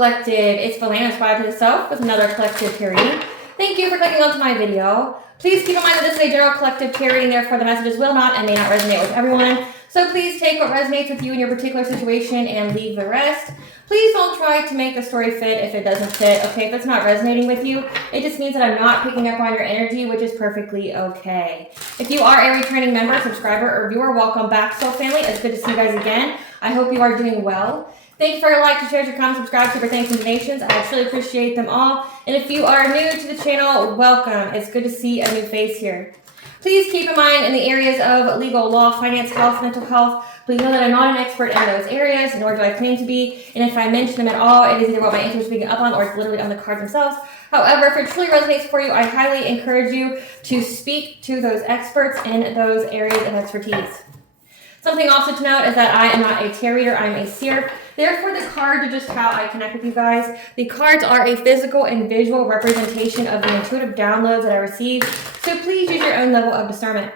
collective, it's Valana inspired to the self with another collective tarot reading. Thank you for clicking onto my video. Please keep in mind that this is a general collective tarot reading, therefore the messages will not and may not resonate with everyone. So please take what resonates with you in your particular situation and leave the rest. Please don't try to make the story fit if it doesn't fit, okay? If it's not resonating with you, it just means that I'm not picking up on your energy, which is perfectly okay. If you are a returning member, subscriber, or viewer, welcome back, Soul Family. It's good to see you guys again. I hope you are doing well. Thank you for your like, your shares, your comments, subscribe, super thanks, and donations. I truly appreciate them all. And if you are new to the channel, welcome. It's good to see a new face here. Please keep in mind in the areas of legal, law, finance, health, mental health, please know that I'm not an expert in those areas, nor do I claim to be. And if I mention them at all, it is either what my interest is picking up on or it's literally on the cards themselves. However, if it truly resonates for you, I highly encourage you to speak to those experts in those areas of expertise. Something also to note is that I am not a tarot reader, I'm a seer. Therefore, the cards are just how I connect with you guys. The cards are a physical and visual representation of the intuitive downloads that I receive, so please use your own level of discernment.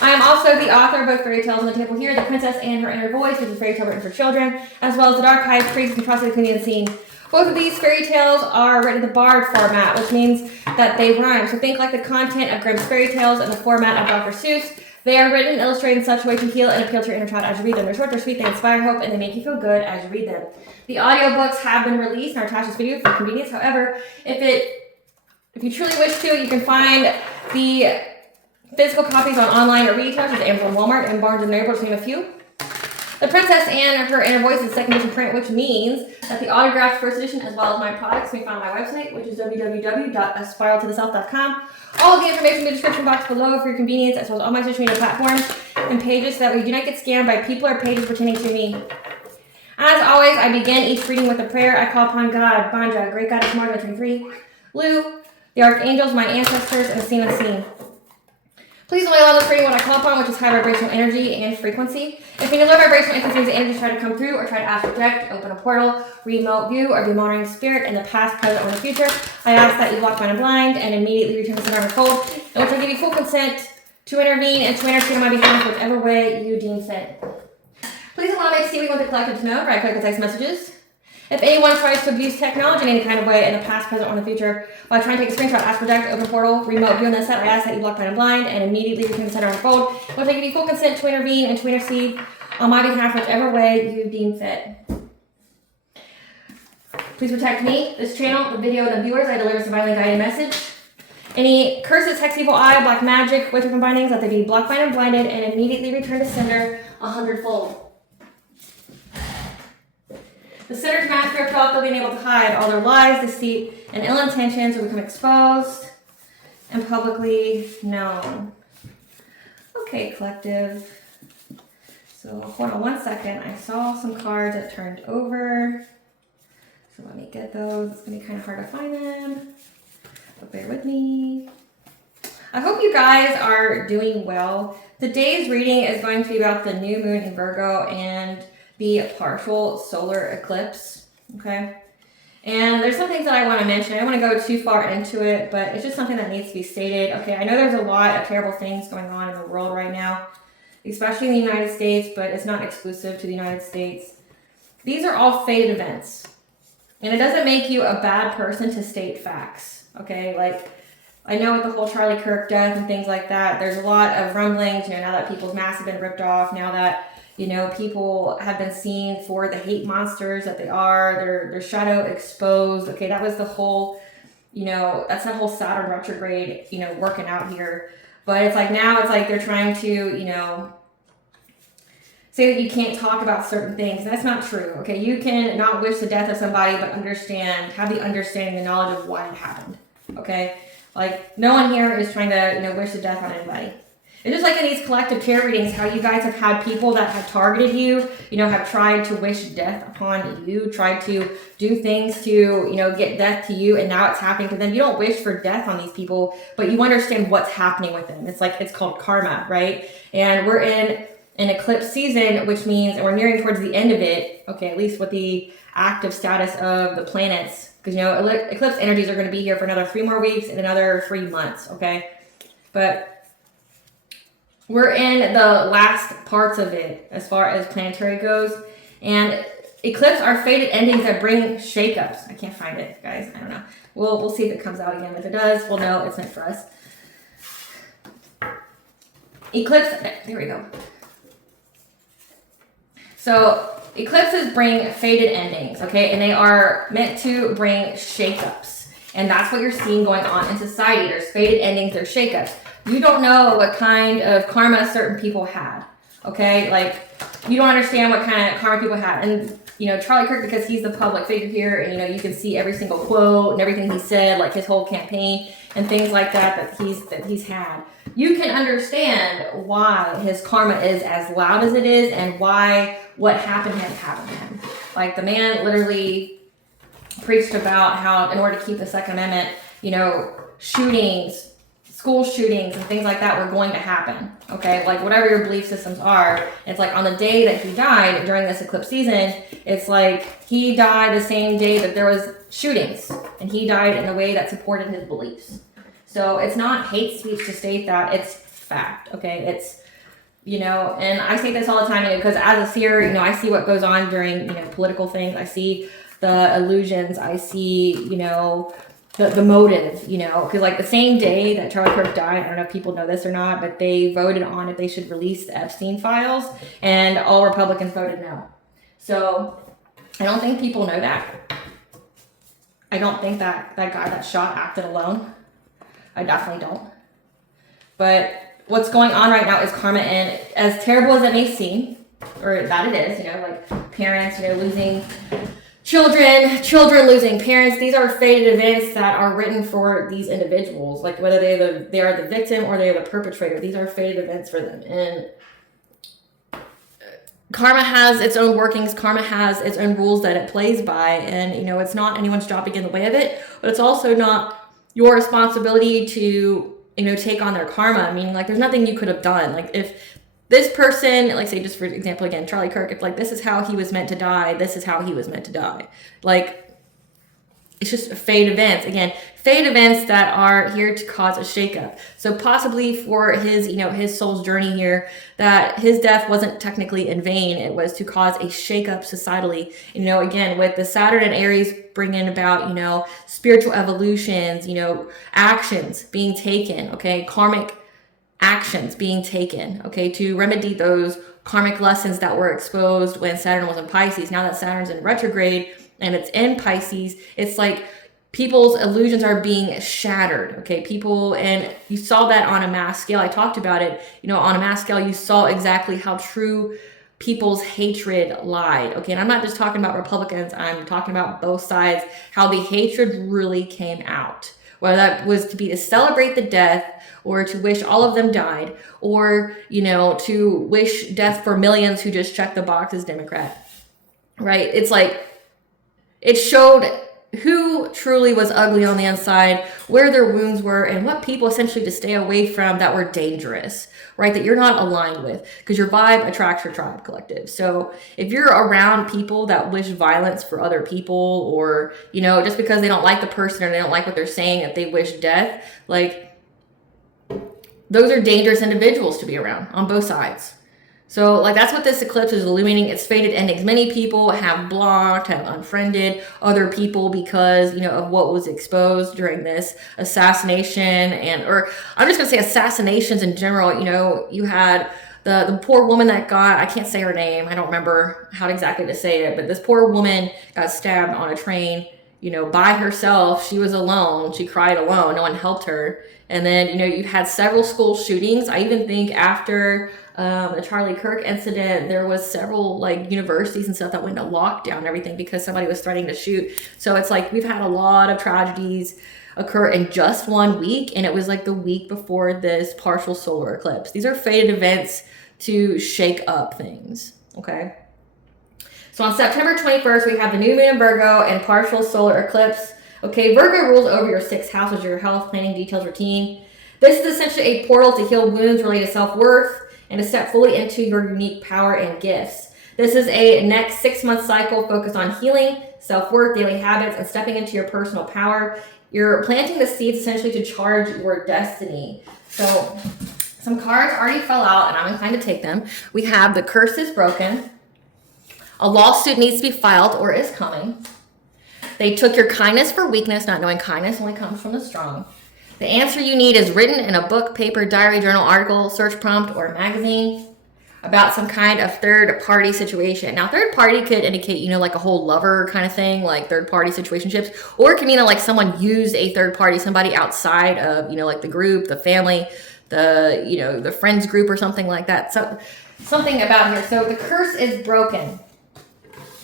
I am also the author of both fairy tales on the table here, The Princess and Her Inner Voice, which is fairy tale written for children, as well as The Dark Hive, Priest, and Trusted Queen Unseen. Both of these fairy tales are written in the bard format, which means that they rhyme. So think like the content of Grimm's fairy tales and the format of Dr. Seuss. They are written and illustrated in such a way to heal and appeal to your inner child as you read them. They're short, they're sweet, they inspire hope, and they make you feel good as you read them. The audiobooks have been released and are attached to this video for convenience. However, if you truly wish to, you can find the physical copies on online or retailers such as Amazon, Walmart, and Barnes & Noble, to name a few. The Princess and Her Inner Voice is second edition print, which means that the autographed first edition, as well as my products, can be found on my website, which is www.aspiraltotheself.com. All of the information in the description box below for your convenience, as well as all my social media platforms and pages, so that we do not get scammed by people or pages pertaining to me. As always, I begin each reading with a prayer. I call upon God, Banja, Great Goddess Mother 23, Lu, the Archangels, my ancestors, and the seen unseen. Please only allow this reading what I call upon, which is high vibrational energy and frequency. If any low vibrational frequencies and energies try to come through or try to ask project, open a portal, remote view, or be monitoring spirit in the past, present, or in the future, I ask that you block, mind, and blind and immediately return to the center of fold, in which I give you full consent to intervene and to intercede on my behalf whichever way you deem fit. Please allow me to see what you want the collective to know, right click and text messages. If anyone tries to abuse technology in any kind of way in the past, present, or in the future, while trying to take a screenshot, ask project, open portal, remote view on this set, I ask that you block, mind, and blind and immediately return to the center of fold, in which I give you full consent to intervene and to intercede on my behalf whichever way you deem fit. Please protect me, this channel, the video, and the viewers. I deliver this divinely guided message. Any curses, hex, evil eye, black magic, witchcraft bindings, let they be blocked, mind, and blinded, and immediately return to sender 100-fold. The sinner's master felt they'll be able to hide all their lies, deceit, and ill intentions will become exposed and publicly known. Okay, collective. So hold on one second. I saw some cards that turned over. So let me get those. It's going to be kind of hard to find them, but bear with me. I hope you guys are doing well. Today's reading is going to be about the new moon in Virgo and the partial solar eclipse, okay? And there's some things that I want to mention. I don't want to go too far into it, but it's just something that needs to be stated. Okay, I know there's a lot of terrible things going on in the world right now, especially in the United States, but it's not exclusive to the United States. These are all fated events, and it doesn't make you a bad person to state facts, okay? Like, I know with the whole Charlie Kirk death and things like that, there's a lot of rumblings, you know, now that people's masks have been ripped off, now that, you know, people have been seen for the hate monsters that they are, their shadow exposed. Okay, that was the whole, you know, that's that whole Saturn retrograde, you know, working out here. But it's like now it's like they're trying to, you know, say that you can't talk about certain things. That's not true. Okay, you can not wish the death of somebody, but understand, have the understanding, the knowledge of why it happened. Okay, like no one here is trying to, you know, wish the death on anybody. It's just like in these collective tarot readings, how you guys have had people that have targeted you, you know, have tried to wish death upon you, tried to do things to, you know, get death to you, and now it's happening to them. You don't wish for death on these people, but you understand what's happening with them. It's like, it's called karma, right? And we're in an eclipse season, which means we're nearing towards the end of it, okay, at least with the active status of the planets, because, you know, eclipse energies are going to be here for another 3 more weeks and another 3 months, okay? But we're in the last parts of it as far as planetary goes, and Eclipse are fated endings that bring shakeups. I can't find it, guys. I don't know. We'll see if it comes out again. If it does, we'll know it's meant for us. Eclipse, there we go. So eclipses bring fated endings, okay? And they are meant to bring shakeups. And that's what you're seeing going on in society. There's fated endings, there's shakeups. You don't know what kind of karma certain people had, okay? Like, you don't understand what kind of karma people had. And, you know, Charlie Kirk, because he's the public figure here, and, you know, you can see every single quote and everything he said, like his whole campaign and things like that he's had. You can understand why his karma is as loud as it is and why what happened to him. Like, the man literally preached about how in order to keep the Second Amendment, you know, shootings, school shootings and things like that were going to happen, okay? Like, whatever your belief systems are, it's like on the day that he died during this eclipse season, it's like he died the same day that there was shootings, and he died in a way that supported his beliefs. So it's not hate speech to state that, it's fact, okay? It's, you know, and I say this all the time, because as a seer, you know, I see what goes on during, you know, political things. I see the illusions. I see, you know, the motive, you know, because like the same day that Charlie Kirk died, I don't know if people know this or not, but they voted on if they should release the Epstein files, and all Republicans voted no. So I don't think people know that. I don't think that guy that shot acted alone. I definitely don't. But what's going on right now is karma, and as terrible as it may seem, or that it is, you know, like parents, you know, losing children losing parents, these are fated events that are written for these individuals. Like, whether they are the victim or they are the perpetrator, these are fated events for them. And karma has its own workings. Karma has its own rules that it plays by, and, you know, it's not anyone's job to get in the way of it, but it's also not your responsibility to, you know, take on their karma. Meaning, like, there's nothing you could have done. Like, if this person, like, say, just for example, again, Charlie Kirk, if, like, this is how he was meant to die, this is how he was meant to die. Like, it's just fate events. Again, fate events that are here to cause a shakeup. So possibly for his, you know, his soul's journey here, that his death wasn't technically in vain. It was to cause a shakeup societally. You know, again, with the Saturn and Aries bringing about, you know, spiritual evolutions, you know, actions being taken, okay, karmic actions being taken, okay, to remedy those karmic lessons that were exposed when Saturn was in Pisces. Now that Saturn's in retrograde and it's in Pisces, it's like people's illusions are being shattered, okay? People, and you saw that on a mass scale. I talked about it, you know, on a mass scale, you saw exactly how true people's hatred lied, okay? And I'm not just talking about Republicans, I'm talking about both sides, how the hatred really came out. Whether that was to be to celebrate the death, or to wish all of them died, or, you know, to wish death for millions who just checked the box as Democrat, right? It's like, it showed who truly was ugly on the inside, where their wounds were, and what people essentially to stay away from that were dangerous, right? That you're not aligned with, because your vibe attracts your tribe, collective. So if you're around people that wish violence for other people, or, you know, just because they don't like the person or they don't like what they're saying, that they wish death, like, those are dangerous individuals to be around on both sides. So, like, that's what this eclipse is illuminating. It's fated endings. Many people have blocked, have unfriended other people because, you know, of what was exposed during this assassination, or I'm just going to say assassinations in general. You know, you had the poor woman that got, I can't say her name, I don't remember how exactly to say it, but this poor woman got stabbed on a train, you know, by herself. She was alone. She cried alone. No one helped her. And then, you know, you had several school shootings. I even think after the Charlie Kirk incident, there was several, like, universities and stuff that went into lockdown and everything because somebody was threatening to shoot. So it's like we've had a lot of tragedies occur in just 1 week, and it was like the week before this partial solar eclipse. These are fated events to shake up things, okay? So on September 21st, we have the new moon in Virgo and partial solar eclipse. Okay, Virgo rules over your 6th house, which is your health, planning, details, routine. This is essentially a portal to heal wounds related to self-worth and to step fully into your unique power and gifts. This is a next 6-month cycle focused on healing, self-worth, daily habits, and stepping into your personal power. You're planting the seeds essentially to charge your destiny. So some cards already fell out, and I'm inclined to take them. We have the curse is broken. A lawsuit needs to be filed or is coming. They took your kindness for weakness, not knowing kindness only comes from the strong. The answer you need is written in a book, paper, diary, journal, article, search prompt, or magazine about some kind of third-party situation. Now, third party could indicate, you know, like a whole lover kind of thing, like third-party situationships, or it can mean like someone used a third party, somebody outside of, you know, like the group, the family, the, you know, the friends group or something like that. So something about here. So the curse is broken.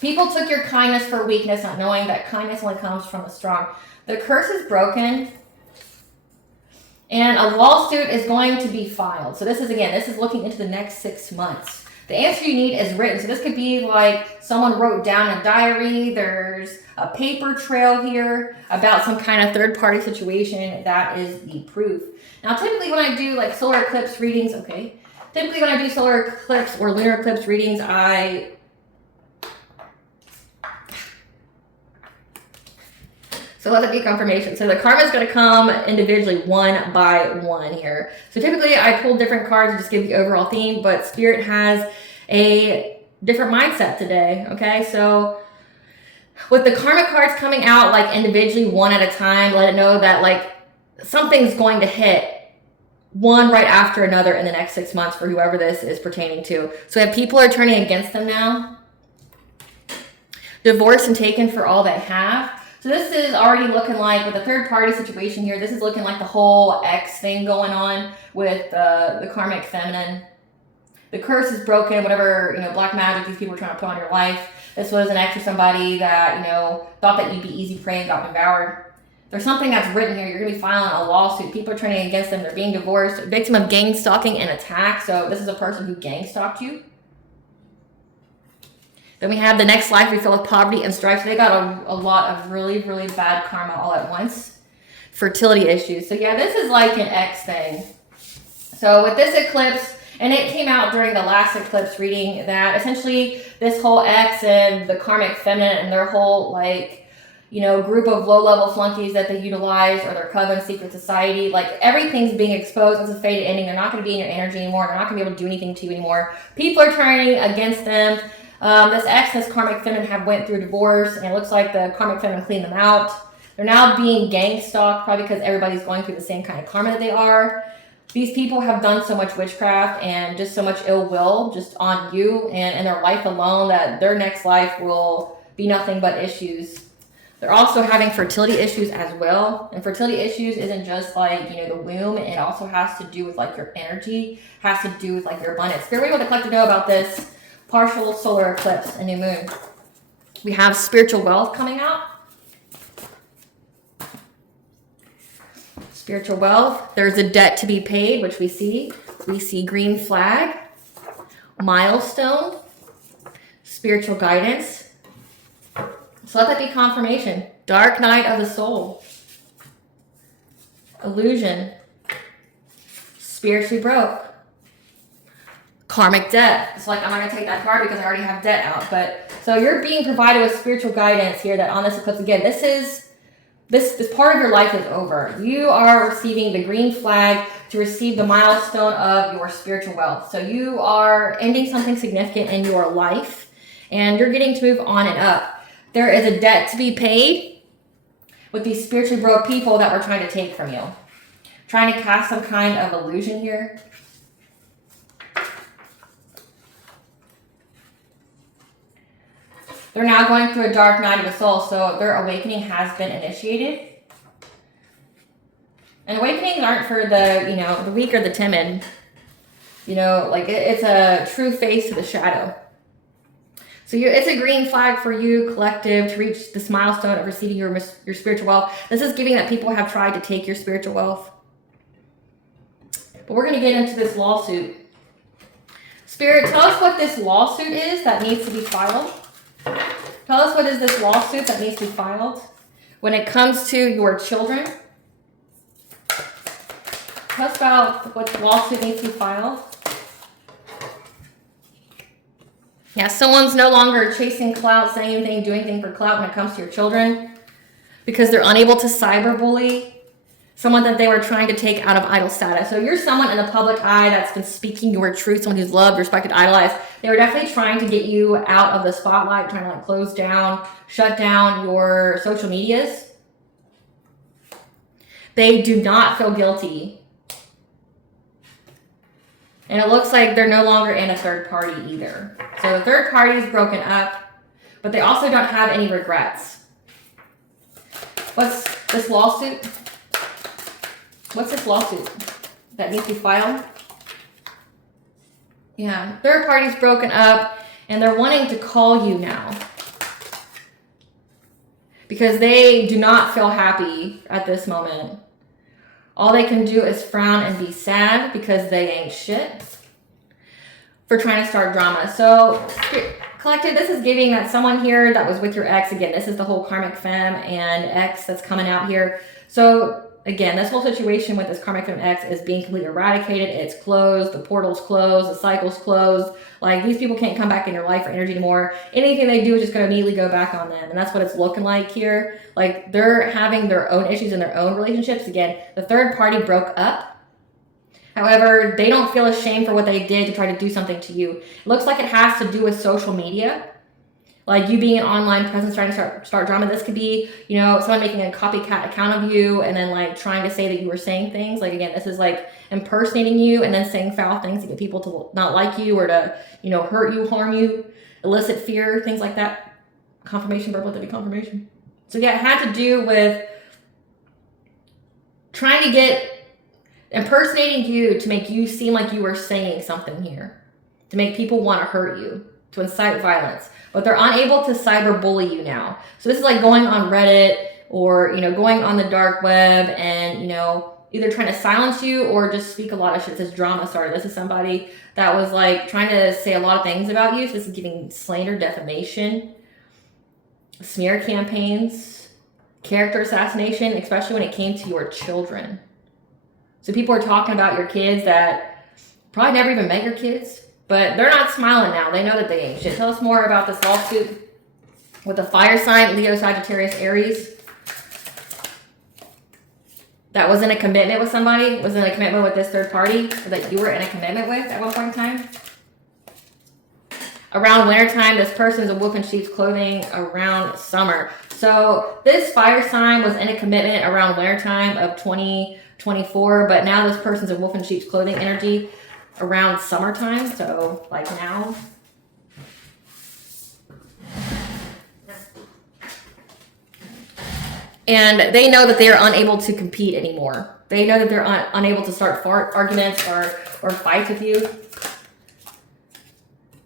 People took your kindness for weakness, not knowing that kindness only comes from the strong. The curse is broken. And a lawsuit is going to be filed. So this is, again, this is looking into the next 6 months. The answer you need is written. So this could be like someone wrote down a diary. There's a paper trail here about some kind of third-party situation. That is the proof. Now, typically when I do like solar eclipse readings, typically when I do solar eclipse or lunar eclipse readings, So let it be confirmation. So the karma is going to come individually one by one here. So typically I pull different cards to just give the overall theme, but Spirit has a different mindset today. Okay, so with the karma cards coming out like individually one at a time, let it know that like something's going to hit one right after another in the next 6 months for whoever this is pertaining to. So if people are turning against them now, divorced and taken for all they have. So this is already looking like, with the third party situation here, this is looking like the whole X thing going on with the karmic feminine. The curse is broken, whatever, you know, black magic these people are trying to put on your life. This was an X or somebody that, you know, thought that you'd be easy prey and got devoured. There's something that's written here. You're going to be filing a lawsuit. People are turning against them. They're being divorced. Victim of gang stalking and attack. So this is a person who gang stalked you. Then we have the next life we fill with poverty and strife. So they got a lot of really, really bad karma all at once. Fertility issues. So yeah, this is like an X thing. So with this eclipse, and it came out during the last eclipse reading, that essentially this whole X and the karmic feminine and their whole like, you know, group of low-level flunkies that they utilize, or their coven, secret society, like everything's being exposed as a fated ending. They're not going to be in your energy anymore. They're not going to be able to do anything to you anymore. People are turning against them. This X and this karmic feminine have went through divorce, and it looks like the karmic feminine cleaned them out. They're now being gang stalked, probably because everybody's going through the same kind of karma that they are. These people have done so much witchcraft and just so much ill will just on you and their life alone, that their next life will be nothing but issues. They're also having fertility issues as well. And fertility issues isn't just like, you know, the womb. It also has to do with like your energy, has to do with like your abundance. Spirit, what would the collective know about this partial solar eclipse and new moon? We have spiritual wealth coming out. Spiritual wealth. There's a debt to be paid, which we see. We see green flag, milestone, spiritual guidance. So let that be confirmation. Dark night of the soul. Illusion. Spiritually broke. Karmic debt. It's like, I'm not going to take that card because I already have debt out. But so you're being provided with spiritual guidance here, that on this eclipse, again, this part of your life is over. You are receiving the green flag to receive the milestone of your spiritual wealth. So you are ending something significant in your life, and you're getting to move on and up. There is a debt to be paid with these spiritually broke people that were trying to take from you. Trying to cast some kind of illusion here. They're now going through a dark night of the soul, so their awakening has been initiated. And awakenings aren't for the, you know, the weak or the timid. You know, like it's a true face to the shadow. So it's a green flag for you, collective, to reach this milestone of receiving your spiritual wealth. This is giving that people have tried to take your spiritual wealth. But we're going to get into this lawsuit. Spirit, tell us what this lawsuit is that needs to be filed. Tell us what is this lawsuit that needs to be filed when it comes to your children. Tell us about what the lawsuit needs to be filed. Yeah, someone's no longer chasing clout, saying anything, doing anything for clout when it comes to your children, because they're unable to cyberbully someone that they were trying to take out of idol status. So you're someone in the public eye that's been speaking your truth, someone who's loved, respected, idolized. They were definitely trying to get you out of the spotlight, trying to like close down, shut down your social medias. They do not feel guilty. And it looks like they're no longer in a third party either. So the third party is broken up, but they also don't have any regrets. What's this lawsuit? What's this lawsuit that needs to be filed? Yeah, third party's broken up and they're wanting to call you now because they do not feel happy at this moment. All they can do is frown and be sad because they ain't shit for trying to start drama. So collective, this is giving that someone here that was with your ex, again, this is the whole karmic fem and ex that's coming out here. So again, this whole situation with this karmic fem ex is being completely eradicated. It's closed. The portal's closed. The cycle's closed. Like, these people can't come back in your life or energy anymore. Anything they do is just going to immediately go back on them. And that's what it's looking like here. Like, they're having their own issues in their own relationships. Again, the third party broke up. However, they don't feel ashamed for what they did to try to do something to you. It looks like it has to do with social media. Like you being an online presence trying to start drama. This could be, you know, someone making a copycat account of you and then like trying to say that you were saying things. Like, again, this is like impersonating you and then saying foul things to get people to not like you or to, you know, hurt you, harm you, elicit fear, things like that. Confirmation, verb, let there be confirmation. So yeah, it had to do with trying to get, impersonating you to make you seem like you were saying something here, to make people want to hurt you, to incite violence. But they're unable to cyberbully you now. So this is like going on Reddit or, you know, going on the dark web and, you know, either trying to silence you or just speak a lot of shit. This drama started. This is somebody that was like trying to say a lot of things about you. So this is giving slander, defamation, smear campaigns, character assassination, especially when it came to your children. So people are talking about your kids that probably never even met your kids. But they're not smiling now. They know that they ain't shit. Tell us more about this lawsuit with the fire sign, Leo, Sagittarius, Aries. That was in a commitment with somebody, was in a commitment with this third party that you were in a commitment with at one point in time. Around wintertime, this person's a wolf in sheep's clothing around summer. So this fire sign was in a commitment around wintertime of 2024, but now this person's a wolf in sheep's clothing energy around summertime, so like now. And they know that they are unable to compete anymore. They know that they're unable to start arguments or fights with you.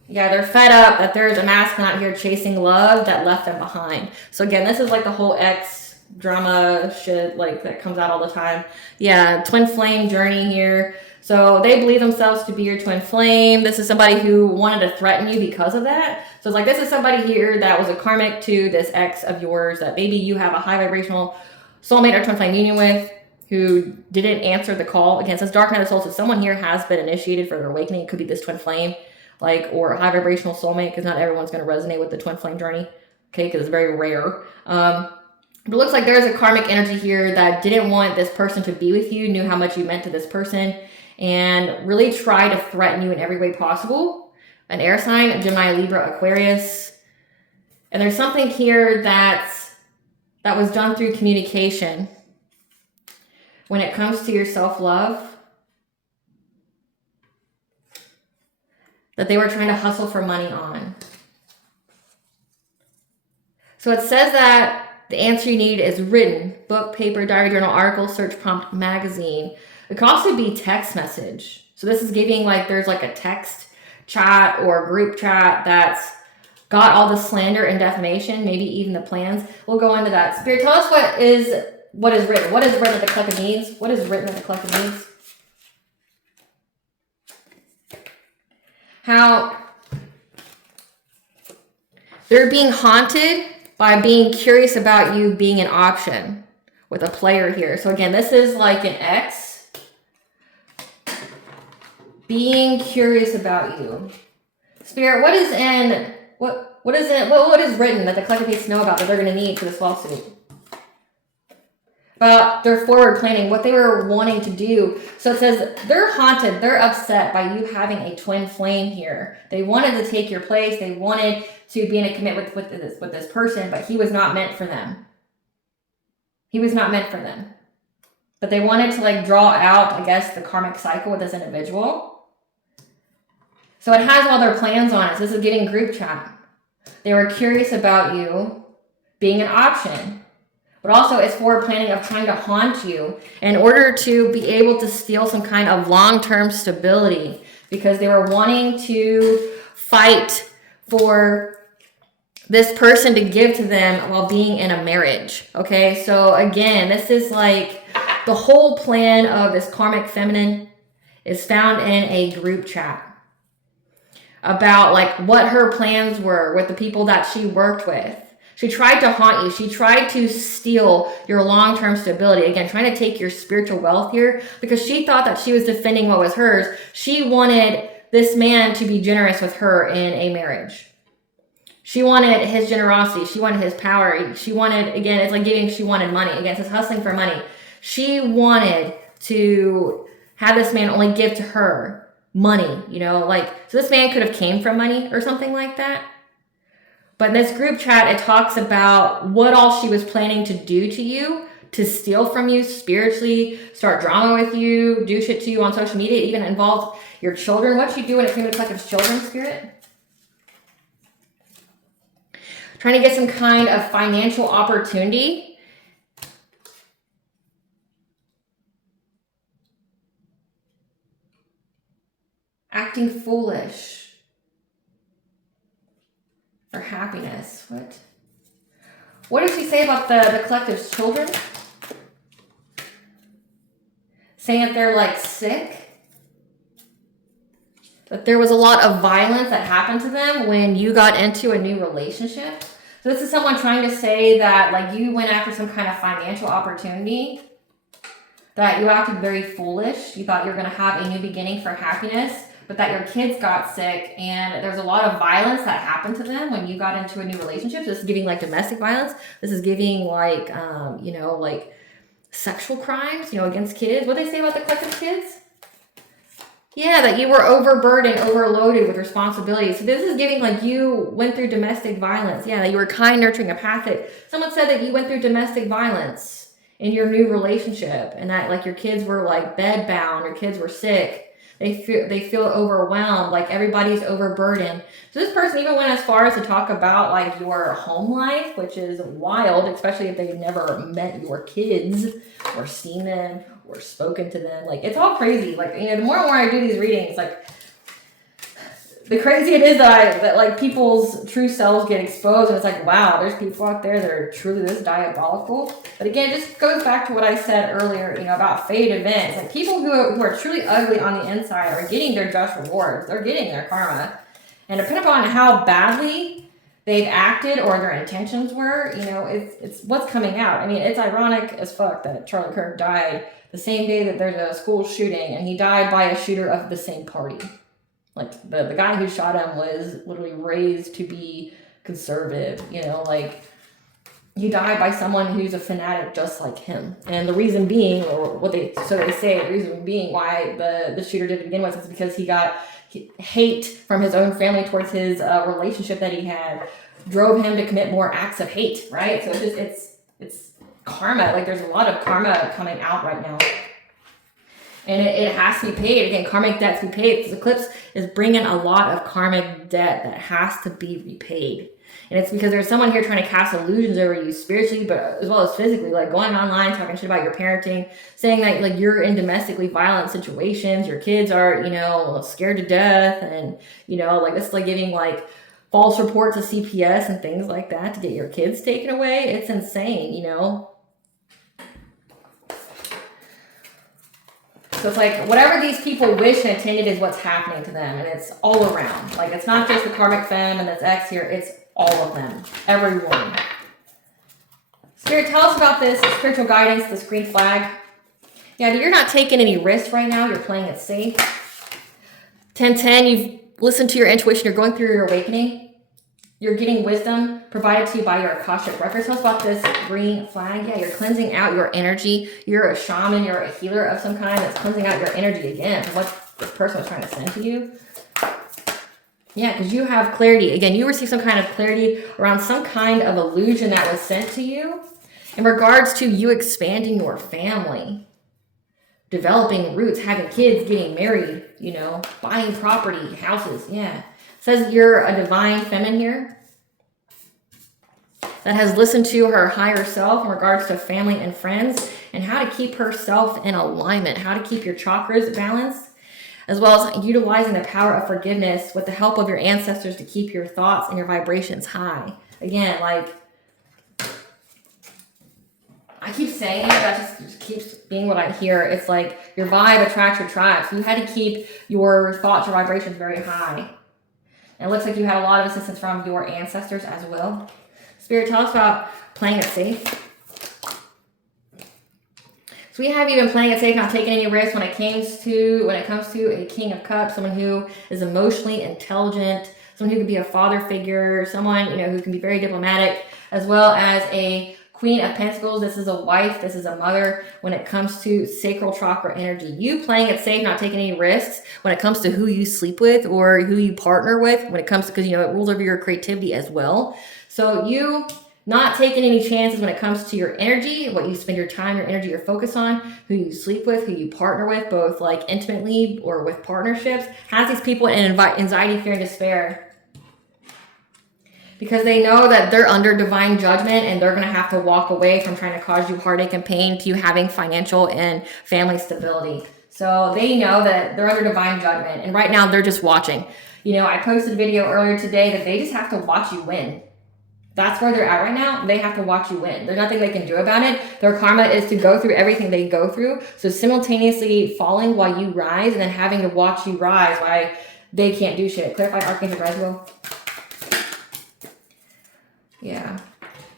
Yeah, they're fed up that there's a masculine out here chasing love that left them behind. So again, this is like the whole ex drama shit like that comes out all the time. Yeah, twin flame journey here. So they believe themselves to be your twin flame. This is somebody who wanted to threaten you because of that. So it's like, this is somebody here that was a karmic to this ex of yours that maybe you have a high vibrational soulmate or twin flame union with who didn't answer the call. Again, it says dark night of soul. So someone here has been initiated for their awakening. It could be this twin flame, like, or a high vibrational soulmate, because not everyone's going to resonate with the twin flame journey. Okay, because it's very rare. But it looks like there's a karmic energy here that didn't want this person to be with you, knew how much you meant to this person, and really try to threaten you in every way possible. An air sign, Gemini, Libra, Aquarius. And there's something here that was done through communication. When it comes to your self-love, that they were trying to hustle for money on. So it says that the answer you need is written, book, paper, diary, journal, article, search prompt, magazine. It could also be text message. So this is giving like there's like a text chat or group chat that's got all the slander and defamation, maybe even the plans. We'll go into that. Spirit, tell us what is written. What is written that the collective needs? What is written that the collective needs? How they're being haunted by being curious about you being an option with a player here. So again, this is like an ex being curious about you. Spirit, what is written that the collective needs to know about that they're going to need for this lawsuit? about their forward planning, what they were wanting to do. So it says they're haunted, they're upset by you having a twin flame here. They wanted to take your place. They wanted to be in a commitment with this person, but he was not meant for them. He was not meant for them. But they wanted to like draw out, I guess, the karmic cycle with this individual. So it has all their plans on it. So this is getting group chat. They were curious about you being an option. But also it's forward planning of trying to haunt you in order to be able to steal some kind of long-term stability, because they were wanting to fight for this person to give to them while being in a marriage. Okay, so again, this is like the whole plan of this karmic feminine is found in a group chat about like what her plans were with the people that she worked with. She tried to haunt you. She tried to steal your long-term stability. Again, trying to take your spiritual wealth here because she thought that she was defending what was hers. She wanted this man to be generous with her in a marriage. She wanted his generosity. She wanted his power. She wanted, again, it's like giving, she wanted money. Again, it's hustling for money. She wanted to have this man only give to her money, you know, like, so this man could have came from money or something like that. But in this group chat, it talks about what all she was planning to do to you, to steal from you spiritually, start drama with you, do shit to you on social media. It even involves your children. What you do when it comes to collective children spirit. Trying to get some kind of financial opportunity. Acting foolish. For happiness. What does she say about the collective's children? Saying that they're like sick. That there was a lot of violence that happened to them when you got into a new relationship. So this is someone trying to say that like you went after some kind of financial opportunity. That you acted very foolish. You thought you were going to have a new beginning for happiness. But that your kids got sick and there's a lot of violence that happened to them when you got into a new relationship. This is giving like domestic violence. This is giving like, you know, like sexual crimes, you know, against kids. What do they say about the collective kids? Yeah, that you were overburdened, overloaded with responsibilities. So this is giving like you went through domestic violence. Yeah, that you were kind, nurturing, empathic. Someone said that you went through domestic violence in your new relationship and that like your kids were like bedbound, your kids were sick. They feel overwhelmed, like everybody's overburdened. So this person even went as far as to talk about like your home life, which is wild, especially if they've never met your kids or seen them or spoken to them. Like it's all crazy. Like, you know, the more and more I do these readings, like the crazy it is that like people's true selves get exposed, and it's like, wow, there's people out there that are truly this diabolical. But again, it just goes back to what I said earlier, you know, about fatedevents. Like people who are truly ugly on the inside are getting their just rewards. They're getting their karma. And depending upon how badly they've acted or their intentions were, you know, it's what's coming out. I mean, it's ironic as fuck that Charlie Kirk died the same day that there's a school shooting, and he died by a shooter of the same party. Like, the guy who shot him was literally raised to be conservative, you know, like, he died by someone who's a fanatic just like him. And the reason being, or they say, the reason being why the shooter did to begin with is because he got hate from his own family towards his relationship that he had, drove him to commit more acts of hate, right? So it's karma. Like, there's a lot of karma coming out right now. And it has to be paid. Again, karmic debt to be paid. This eclipse is bringing a lot of karmic debt that has to be repaid. And it's because there's someone here trying to cast illusions over you spiritually, but as well as physically, like going online, talking shit about your parenting, saying that like you're in domestically violent situations, your kids are, you know, scared to death, and, you know, like this is like giving like false reports of CPS and things like that to get your kids taken away. It's insane, you know. So it's like whatever these people wish and intended is what's happening to them. And it's all around. Like, it's not just the karmic femme and that's X here. It's all of them. Everyone. Spirit, tell us about this spiritual guidance, this green flag. Yeah, you're not taking any risks right now. You're playing it safe. 10-10, you've listened to your intuition. You're going through your awakening. You're getting wisdom provided to you by your Akashic records. Tell us about this green flag. Yeah, you're cleansing out your energy. You're a shaman. You're a healer of some kind that's cleansing out your energy again from what this person was trying to send to you. Yeah, because you have clarity. Again, you receive some kind of clarity around some kind of illusion that was sent to you in regards to you expanding your family, developing roots, having kids, getting married, you know, buying property, houses. Yeah. It says you're a divine feminine here that has listened to her higher self in regards to family and friends and how to keep herself in alignment, how to keep your chakras balanced, as well as utilizing the power of forgiveness with the help of your ancestors to keep your thoughts and your vibrations high. Again, like, I keep saying it, that just keeps being what I hear. It's like your vibe attracts your tribe. So you had to keep your thoughts, your vibrations very high. And it looks like you had a lot of assistance from your ancestors as well. Spirit, tell us about playing it safe. So we have you been playing it safe, not taking any risks when it comes to a King of Cups, someone who is emotionally intelligent, someone who can be a father figure, someone, you know, who can be very diplomatic, as well as a Queen of Pentacles. This is a wife, this is a mother when it comes to sacral chakra energy. You playing it safe, not taking any risks when it comes to who you sleep with or who you partner with, when it comes to, because, you know, it rules over your creativity as well. So you not taking any chances when it comes to your energy, what you spend your time, your energy, your focus on, who you sleep with, who you partner with, both like intimately or with partnerships, has these people in anxiety, fear, and despair. Because they know that they're under divine judgment and they're going to have to walk away from trying to cause you heartache and pain to you having financial and family stability. So they know that they're under divine judgment. And right now they're just watching. You know, I posted a video earlier today that they just have to watch you win. That's where they're at right now. They have to watch you win. There's nothing they can do about it. Their karma is to go through everything they go through. So simultaneously falling while you rise and then having to watch you rise while they can't do shit. Clarify Archangel Rise. Yeah.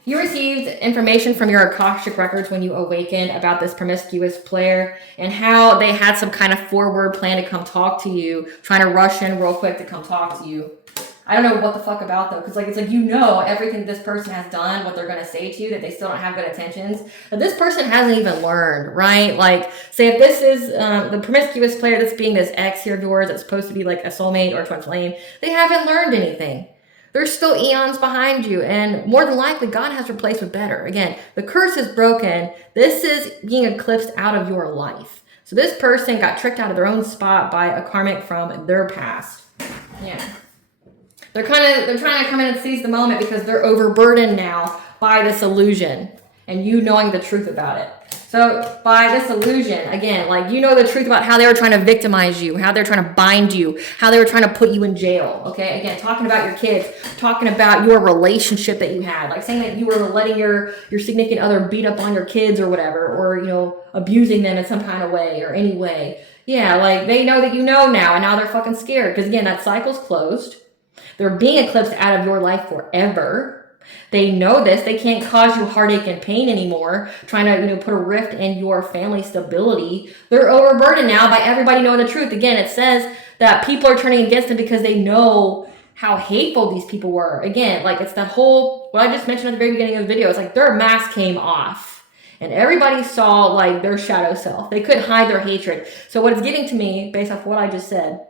You received information from your Akashic records when you awakened about this promiscuous player and how they had some kind of forward plan to come talk to you, trying to rush in real quick to come talk to you. I don't know what the fuck about though, because like it's like, you know, everything this person has done, what they're going to say to you, that they still don't have good intentions. But this person hasn't even learned, right? Like, say if this is the promiscuous player that's being this ex here of yours that's supposed to be like a soulmate or a twin flame, they haven't learned anything. There's still eons behind you, and more than likely, God has replaced with better. Again, the curse is broken. This is being eclipsed out of your life. So this person got tricked out of their own spot by a karmic from their past. Yeah. They're trying to come in and seize the moment because they're overburdened now by this illusion and you knowing the truth about it. So by this illusion, again, like you know the truth about how they were trying to victimize you, how they're trying to bind you, how they were trying to put you in jail. Okay, again, talking about your kids, talking about your relationship that you had, like saying that you were letting your significant other beat up on your kids or whatever, or, you know, abusing them in some kind of way or any way. Yeah, like they know that you know now, and now they're fucking scared because again, that cycle's closed. They're being eclipsed out of your life forever. They know this. They can't cause you heartache and pain anymore, trying to, you know, put a rift in your family stability. They're overburdened now by everybody knowing the truth. Again, it says that people are turning against them because they know how hateful these people were. Again, like it's that whole, what I just mentioned at the very beginning of the video, it's like their mask came off and everybody saw like their shadow self. They couldn't hide their hatred. So what it's getting to me, based off what I just said,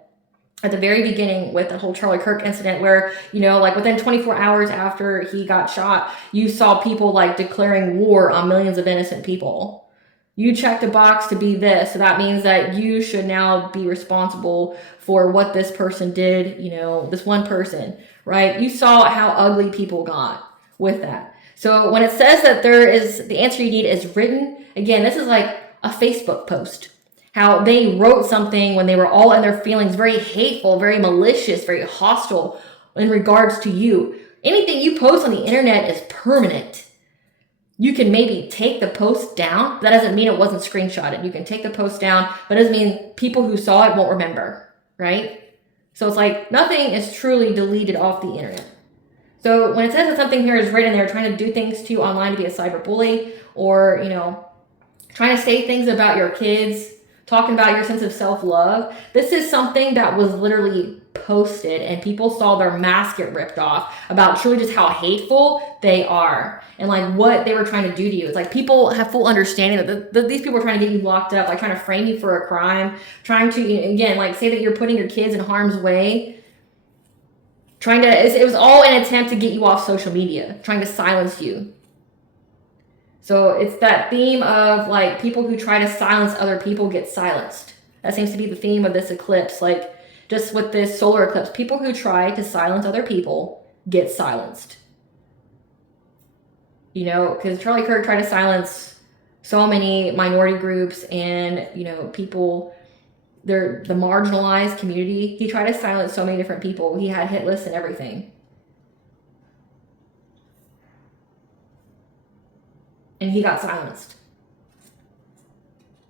at the very beginning with the whole Charlie Kirk incident where, you know, like within 24 hours after he got shot, you saw people like declaring war on millions of innocent people. You checked a box to be this. So that means that you should now be responsible for what this person did, you know, this one person, right? You saw how ugly people got with that. So when it says that there is, the answer you need is written, again, this is like a Facebook post. How they wrote something when they were all in their feelings, very hateful, very malicious, very hostile in regards to you. Anything you post on the internet is permanent. You can maybe take the post down. That doesn't mean it wasn't screenshotted. You can take the post down, but it doesn't mean people who saw it won't remember, right? So it's like nothing is truly deleted off the internet. So when it says that something here is written, they're trying to do things to you online to be a cyber bully or, you know, trying to say things about your kids, talking about your sense of self-love. This is something that was literally posted and people saw their mask get ripped off about truly just how hateful they are and like what they were trying to do to you. It's like people have full understanding that these people are trying to get you locked up, like trying to frame you for a crime, trying to, again, like say that you're putting your kids in harm's way, it was all an attempt to get you off social media, trying to silence you. So it's that theme of like people who try to silence other people get silenced. That seems to be the theme of this eclipse. Like just with this solar eclipse, people who try to silence other people get silenced. You know, because Charlie Kirk tried to silence so many minority groups and, you know, people, the marginalized community. He tried to silence so many different people. He had hit lists and everything. And he got silenced.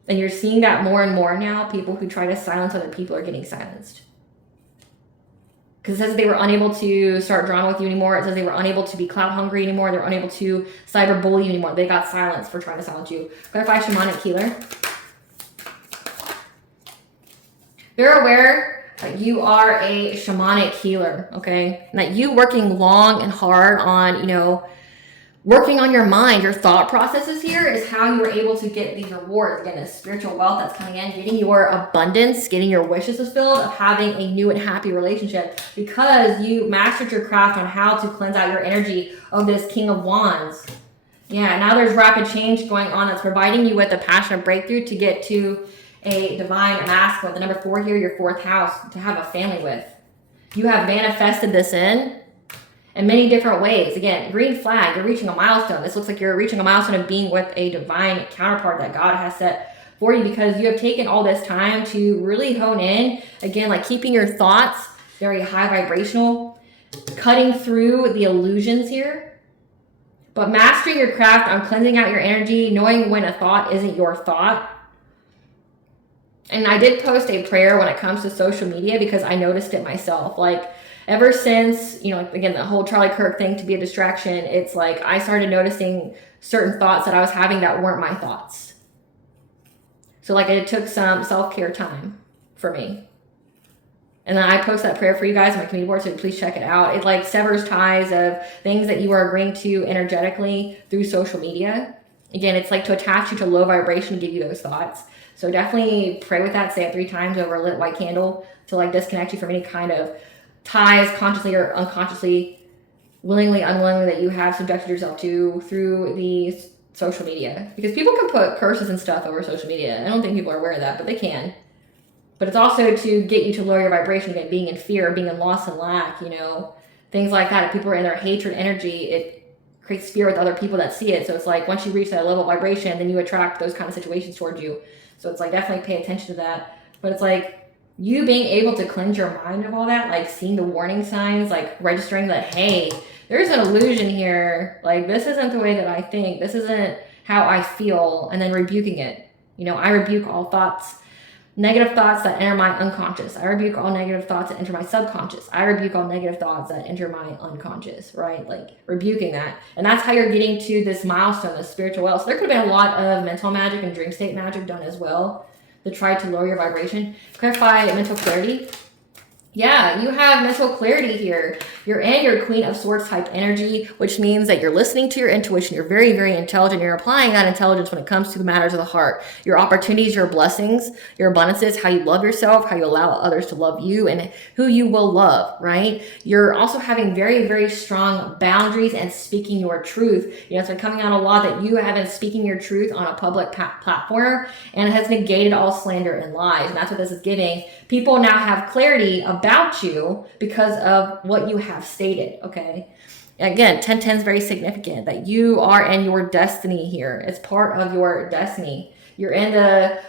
And you're seeing that more and more now. People who try to silence other people are getting silenced. Because it says they were unable to start drama with you anymore. It says they were unable to be clout hungry anymore. They're unable to cyberbully you anymore. They got silenced for trying to silence you. Clarify shamanic healer. They're aware that you are a shamanic healer, okay? And that you working long and hard on, you know, working on your mind, your thought processes here is how you are able to get these rewards. Again, this spiritual wealth that's coming in, getting your abundance, getting your wishes fulfilled, of having a new and happy relationship because you mastered your craft on how to cleanse out your energy of this King of Wands. Yeah, now there's rapid change going on that's providing you with a passionate breakthrough to get to a divine masculine, the number 4 here, your 4th house, to have a family with. You have manifested this in many different ways. Again, green flag, you're reaching a milestone. This looks like you're reaching a milestone of being with a divine counterpart that God has set for you because you have taken all this time to really hone in. Again, like keeping your thoughts very high vibrational, cutting through the illusions here, but mastering your craft on cleansing out your energy, knowing when a thought isn't your thought. And I did post a prayer when it comes to social media because I noticed it myself. Like, ever since, you know, again, the whole Charlie Kirk thing to be a distraction, it's like I started noticing certain thoughts that I was having that weren't my thoughts. So like it took some self-care time for me. And then I post that prayer for you guys on my community board, so please check it out. It like severs ties of things that you are agreeing to energetically through social media. Again, it's like to attach you to low vibration, give you those thoughts. So definitely pray with that, say it 3 times over a lit white candle to like disconnect you from any kind of ties, consciously or unconsciously, willingly, unwillingly, that you have subjected yourself to through the social media. Because people can put curses and stuff over social media. I don't think people are aware of that, but they can. But it's also to get you to lower your vibration, again, being in fear, being in loss and lack, you know, things like that. If people are in their hatred energy, it creates fear with other people that see it. So it's like once you reach that level of vibration, then you attract those kind of situations towards you. So it's like definitely pay attention to that. But it's like you being able to cleanse your mind of all that, like seeing the warning signs, like registering that, hey, there's an illusion here. Like, this isn't the way that I think. This isn't how I feel. And then rebuking it. You know, I rebuke all thoughts, negative thoughts that enter my unconscious. I rebuke all negative thoughts that enter my subconscious. I rebuke all negative thoughts that enter my unconscious, right? Like rebuking that. And that's how you're getting to this milestone, this spiritual wealth. So there could have been a lot of mental magic and dream state magic done as well to try to lower your vibration. Clarify mental clarity. Yeah, you have mental clarity here. You're in your Queen of Swords type energy, which means that you're listening to your intuition. You're very, very intelligent. You're applying that intelligence when it comes to the matters of the heart. Your opportunities, your blessings, your abundances, how you love yourself, how you allow others to love you, and who you will love, right? You're also having very, very strong boundaries and speaking your truth. You know, it's been coming out a lot that you have been speaking your truth on a public platform, and it has negated all slander and lies. And that's what this is giving. People now have clarity about you because of what you have stated, okay? Again, 1010 is very significant that you are in your destiny here. It's part of your destiny. You're in the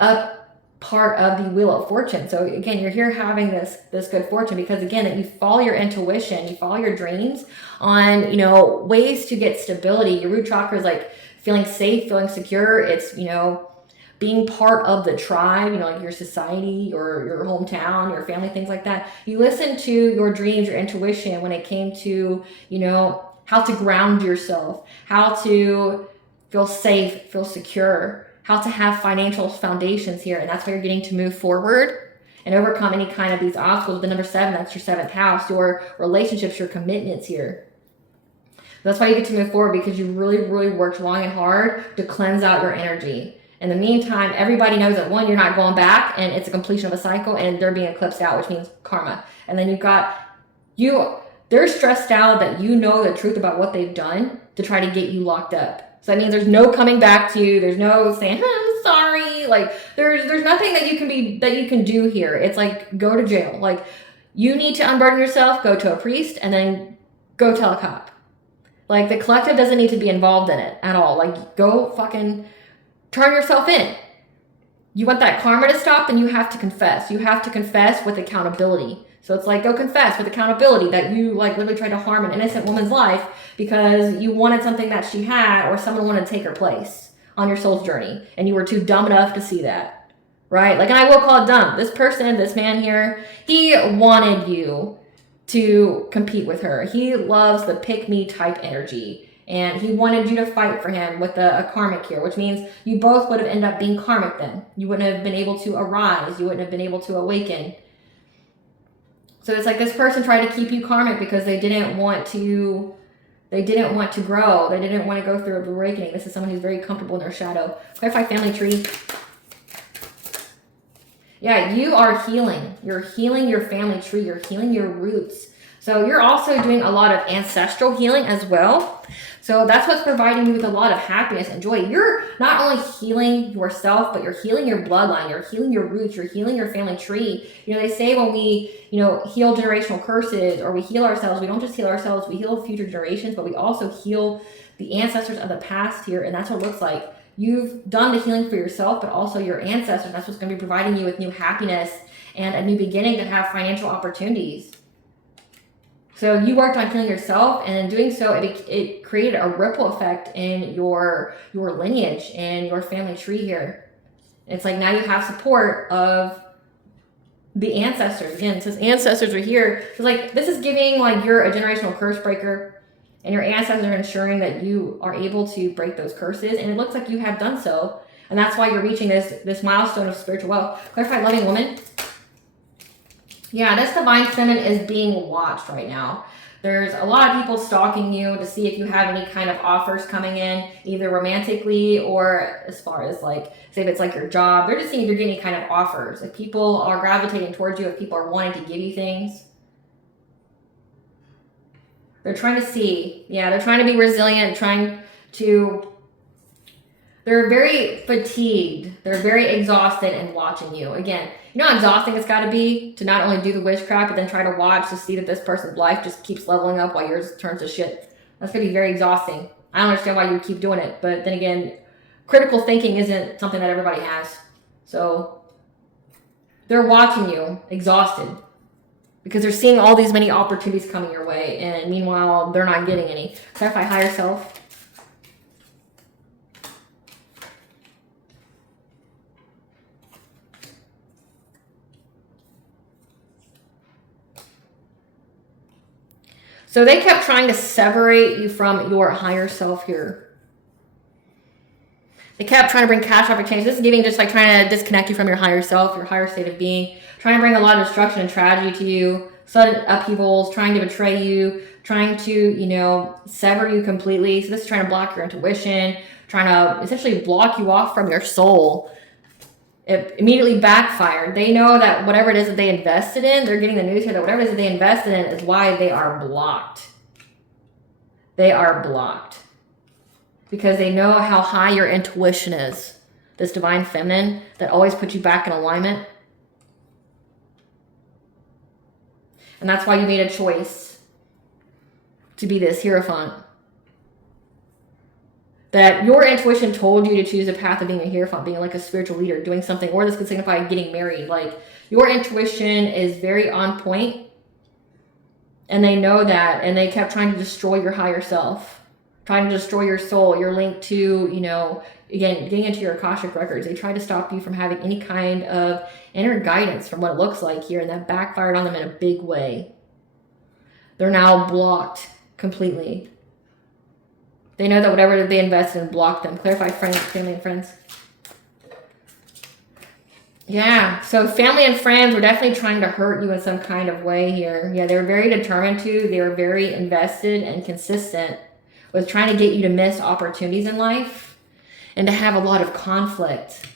up part of the Wheel of Fortune. So again, you're here having this good fortune because again, that you follow your intuition, you follow your dreams on, you know, ways to get stability. Your root chakra is like feeling safe, feeling secure. It's, you know, being part of the tribe, you know, like your society, your hometown, your family, things like that. You listen to your dreams, your intuition when it came to, you know, how to ground yourself, how to feel safe, feel secure, how to have financial foundations here. And that's why you're getting to move forward and overcome any kind of these obstacles. The number 7, that's your 7th house, your relationships, your commitments here. That's why you get to move forward, because you really, really worked long and hard to cleanse out your energy. In the meantime, everybody knows that, one, you're not going back, and it's a completion of a cycle, and they're being eclipsed out, which means karma. And then you've got, they're stressed out that you know the truth about what they've done to try to get you locked up. So that means there's no coming back to you. There's no saying, I'm sorry. Like, there's nothing that you can do here. It's like, go to jail. Like, you need to unburden yourself, go to a priest, and then go tell a cop. Like, the collective doesn't need to be involved in it at all. Like, go fucking turn yourself in. You want that karma to stop, then you have to confess. You have to confess with accountability. So it's like, go confess with accountability that you like literally tried to harm an innocent woman's life because you wanted something that she had, or someone wanted to take her place on your soul's journey, and you were too dumb enough to see that, right? Like, and I will call it dumb. This person, this man here, he wanted you to compete with her. He loves the pick-me type energy, and he wanted you to fight for him with a karmic here, which means you both would have ended up being karmic then. You wouldn't have been able to arise. You wouldn't have been able to awaken. So it's like this person tried to keep you karmic because they didn't want to grow. They didn't want to go through a awakening. This is someone who's very comfortable in their shadow. Clarify family tree. Yeah, you are healing. You're healing your family tree. You're healing your roots. So you're also doing a lot of ancestral healing as well. So that's what's providing you with a lot of happiness and joy. You're not only healing yourself, but you're healing your bloodline. You're healing your roots. You're healing your family tree. You know, they say when we, heal generational curses, or we heal ourselves, we don't just heal ourselves, we heal future generations, but we also heal the ancestors of the past here. And that's what it looks like. You've done the healing for yourself, but also your ancestors. That's what's going to be providing you with new happiness and a new beginning to have financial opportunities. So you worked on healing yourself, and in doing so, it created a ripple effect in your lineage and your family tree here. It's like now you have support of the ancestors. Again, since ancestors are here, it's like this is giving like you're a generational curse breaker, and your ancestors are ensuring that you are able to break those curses, and it looks like you have done so. And that's why you're reaching this milestone of spiritual wealth. Clarify loving woman. Yeah, this divine feminine is being watched right now. There's a lot of people stalking you to see if you have any kind of offers coming in, either romantically or as far as like, say if it's like your job. They're just seeing if you're getting any kind of offers. If people are gravitating towards you, if people are wanting to give you things. They're trying to see. Yeah, they're trying to be resilient, they're very fatigued. They're very exhausted and watching you. Again, you know how exhausting it's got to be to not only do the witchcraft, but then try to watch to see that this person's life just keeps leveling up while yours turns to shit. That's going to be very exhausting. I don't understand why you keep doing it. But then again, critical thinking isn't something that everybody has. So they're watching you exhausted because they're seeing all these many opportunities coming your way. And meanwhile, they're not getting any. Clarify higher self. So they kept trying to separate you from your higher self here. They kept trying to bring cash opportunities. This is giving just like trying to disconnect you from your higher self, your higher state of being, trying to bring a lot of destruction and tragedy to you, sudden upheavals, trying to betray you, trying to, sever you completely. So this is trying to block your intuition, trying to essentially block you off from your soul. It immediately backfired. They know that whatever it is that they invested in, they're getting the news here that whatever it is that they invested in is why they are blocked. They are blocked. Because they know how high your intuition is. This divine feminine that always puts you back in alignment. And that's why you made a choice to be this Hierophant. That your intuition told you to choose the path of being a Hierophant, being like a spiritual leader, doing something, or this could signify getting married. Like, your intuition is very on point, and they know that, and they kept trying to destroy your higher self, trying to destroy your soul, your link to, again, getting into your Akashic records. They tried to stop you from having any kind of inner guidance from what it looks like here, and that backfired on them in a big way. They're now blocked completely. They know that whatever they invested in blocked them. Clarify friends, family, and friends. Yeah, so family and friends were definitely trying to hurt you in some kind of way here. Yeah, they were very determined to. They were very invested and consistent with trying to get you to miss opportunities in life and to have a lot of conflict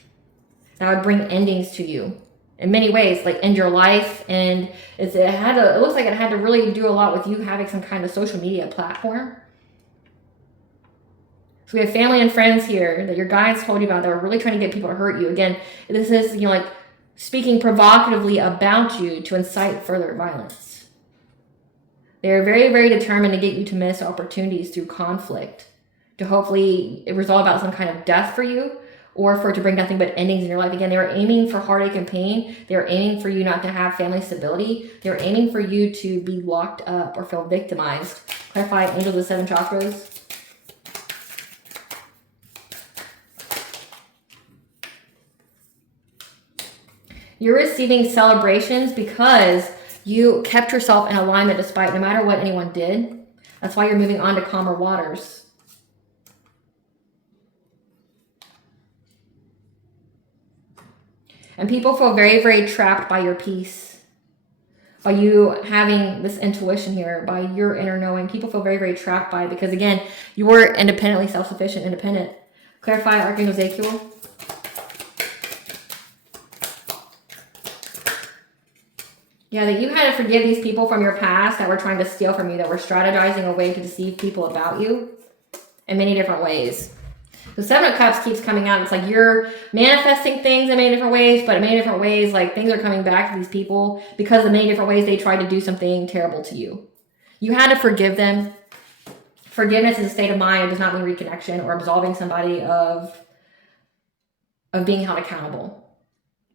that would bring endings to you in many ways, like end your life. And it looks like it had to really do a lot with you having some kind of social media platform. So we have family and friends here that your guides told you about that are really trying to get people to hurt you. Again, this is, like speaking provocatively about you to incite further violence. They're very, very determined to get you to miss opportunities through conflict, to hopefully resolve about some kind of death for you, or for it to bring nothing but endings in your life. Again, they were aiming for heartache and pain. They were aiming for you not to have family stability. They were aiming for you to be locked up or feel victimized. Clarify angel of the 7 chakras. You're receiving celebrations because you kept yourself in alignment despite no matter what anyone did. That's why you're moving on to calmer waters. And people feel very, very trapped by your peace, by you having this intuition here, by your inner knowing. People feel very, very trapped by it because, again, you were independently self-sufficient, independent. Clarify Archangel Ezekiel. Yeah, that you had to forgive these people from your past that were trying to steal from you, that were strategizing a way to deceive people about you in many different ways. The 7 of Cups keeps coming out. It's like you're manifesting things in many different ways, but in many different ways, like things are coming back to these people because of many different ways they tried to do something terrible to you. You had to forgive them. Forgiveness is a state of mind. It does not mean reconnection or absolving somebody of being held accountable.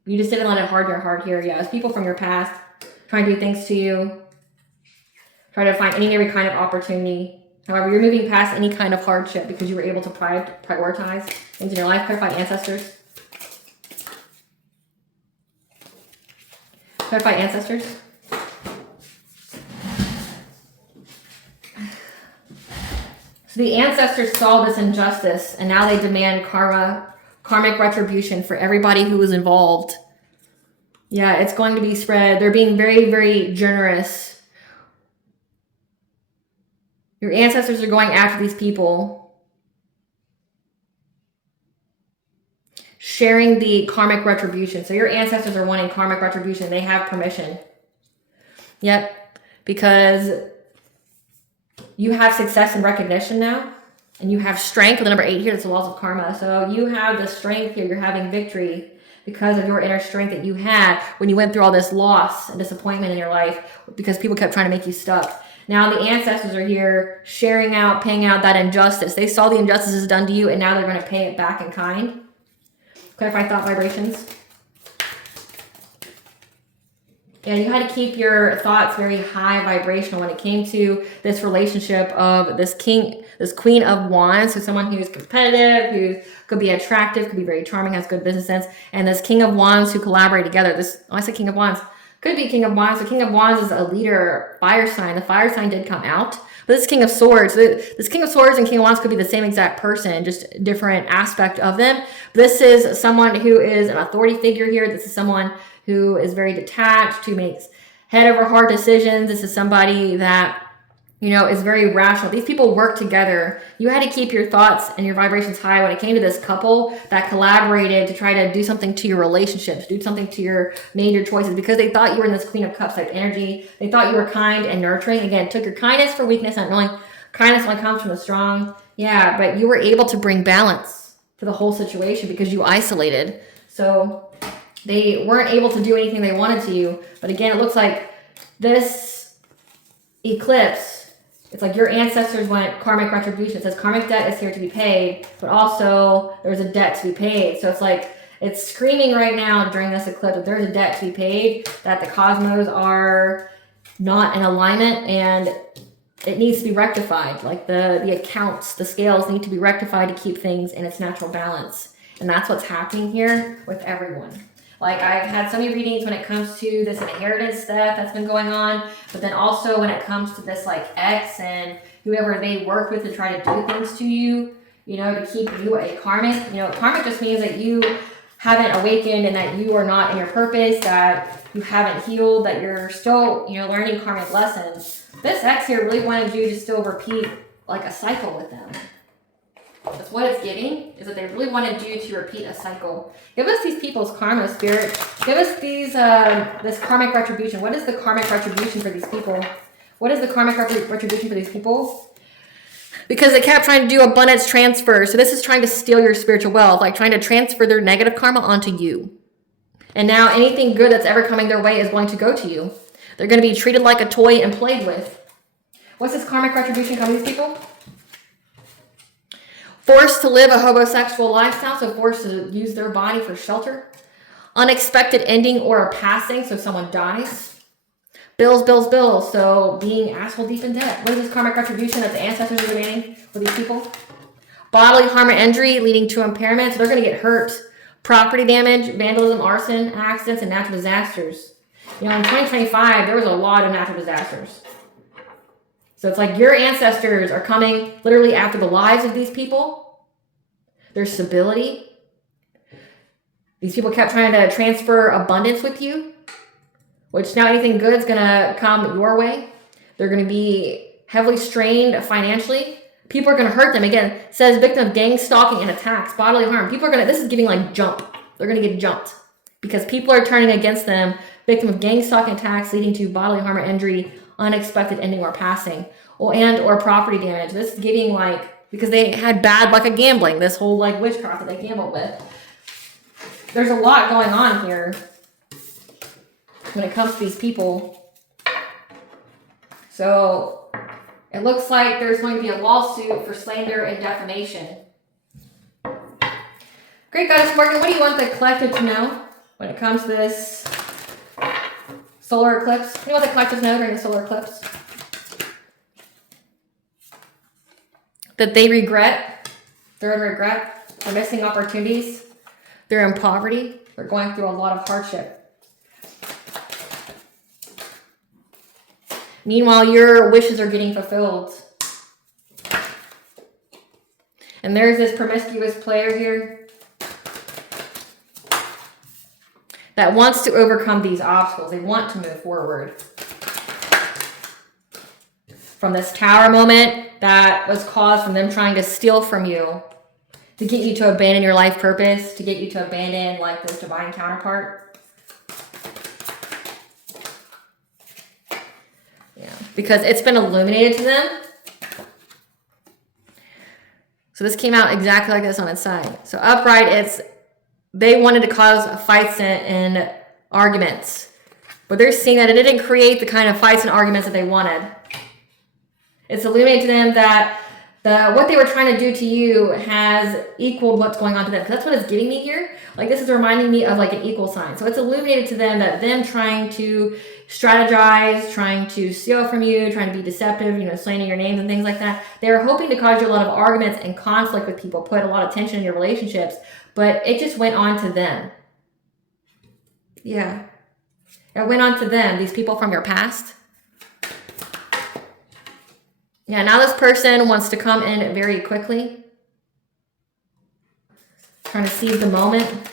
You just didn't let it harden your heart here. Yeah, it's people from your past trying to do things to you, try to find any and every kind of opportunity. However, you're moving past any kind of hardship because you were able to prioritize things in your life. Clarify ancestors. Clarify ancestors. So the ancestors saw this injustice and now they demand karmic retribution for everybody who was involved. Yeah, it's going to be spread. They're being very, very generous. Your ancestors are going after these people, sharing the karmic retribution. So your ancestors are wanting karmic retribution. They have permission. Yep, because you have success and recognition now, and you have strength. With the number 8 here, it's the laws of karma. So you have the strength here. You're having victory because of your inner strength that you had when you went through all this loss and disappointment in your life because people kept trying to make you stuck. Now the ancestors are here sharing out, paying out that injustice. They saw the injustices done to you and now they're going to pay it back in kind. Clarify thought vibrations. And you had to keep your thoughts very high vibrational when it came to this relationship of this queen of wands, so someone who's competitive, who could be attractive, could be very charming, has good business sense, and this king of wands who collaborate together. I said king of wands, could be king of wands. The king of wands is a leader, fire sign. The fire sign did come out, but this king of swords, this king of swords and king of wands could be the same exact person, just different aspect of them. This is someone who is an authority figure here. This is someone who is very detached, who makes head over heart decisions. This is somebody that, is very rational. These people work together. You had to keep your thoughts and your vibrations high when it came to this couple that collaborated to try to do something to your relationships, do something to your major choices, because they thought you were in this Queen of Cups type energy. They thought you were kind and nurturing. Again, took your kindness for weakness, not knowing kindness only comes from the strong. Yeah, but you were able to bring balance to the whole situation because you isolated. So they weren't able to do anything they wanted to you. But again, it looks like this eclipse, it's like your ancestors want karmic retribution. It says karmic debt is here to be paid, but also there's a debt to be paid. So it's like it's screaming right now during this eclipse that there's a debt to be paid, that the cosmos are not in alignment and it needs to be rectified. Like the accounts, the scales need to be rectified to keep things in its natural balance. And that's what's happening here with everyone. Like I've had so many readings when it comes to this inheritance stuff that's been going on, but then also when it comes to this like ex and whoever they work with to try to do things to you, to keep you a karmic. Karmic just means that you haven't awakened and that you are not in your purpose, that you haven't healed, that you're still, learning karmic lessons. This ex here really wanted you to still repeat like a cycle with them. That's what it's getting, is that they really wanted you to repeat a cycle. Give us these people's karma, Spirit. Give us these, this karmic retribution. What is the karmic retribution for these people? What is the karmic retribution for these people? Because they kept trying to do abundance transfer. So this is trying to steal your spiritual wealth, like trying to transfer their negative karma onto you. And now anything good that's ever coming their way is going to go to you. They're going to be treated like a toy and played with. What's this karmic retribution coming to these people? Forced to live a homosexual lifestyle, so forced to use their body for shelter. Unexpected ending or a passing, so someone dies. Bills, bills, bills, so being asshole deep in debt. What is this karmic retribution that the ancestors are demanding for these people? Bodily harm or injury leading to impairment, so they're going to get hurt. Property damage, vandalism, arson, accidents, and natural disasters. In 2025, there was a lot of natural disasters. So it's like your ancestors are coming literally after the lives of these people, their stability. These people kept trying to transfer abundance with you, which now anything good is going to come your way. They're going to be heavily strained financially. People are going to hurt them. Again, it says victim of gang stalking and attacks, bodily harm. People are going to, this is giving like jump. They're going to get jumped because people are turning against them. Victim of gang stalking attacks leading to bodily harm or injury, unexpected ending or passing, or property damage. This is getting like, because they had bad luck at gambling, this whole like witchcraft that they gambled with. There's a lot going on here when it comes to these people. So it looks like there's going to be a lawsuit for slander and defamation. Great, Goddess Morgan, what do you want the collective to know when it comes to this solar eclipse? What do you want the collective to know during the solar eclipse? That they regret, they're in regret, they're missing opportunities, they're in poverty, they're going through a lot of hardship. Meanwhile, your wishes are getting fulfilled. And there's this promiscuous player here that wants to overcome these obstacles. They want to move forward. From this tower moment that was caused from them trying to steal from you, to get you to abandon your life purpose, to get you to abandon like this divine counterpart. Yeah, because it's been illuminated to them. So this came out exactly like this on its side. So upright, they wanted to cause fights and arguments, but they're seeing that it didn't create the kind of fights and arguments that they wanted. It's illuminated to them that what they were trying to do to you has equaled what's going on to them. Because that's what it's giving me here. Like this is reminding me of like an equal sign. So it's illuminated to them that them trying to strategize, trying to steal from you, trying to be deceptive, slandering your names and things like that. They were hoping to cause you a lot of arguments and conflict with people, put a lot of tension in your relationships, but it just went on to them. Yeah. It went on to them, these people from your past. Yeah, now this person wants to come in very quickly. Trying to seize the moment.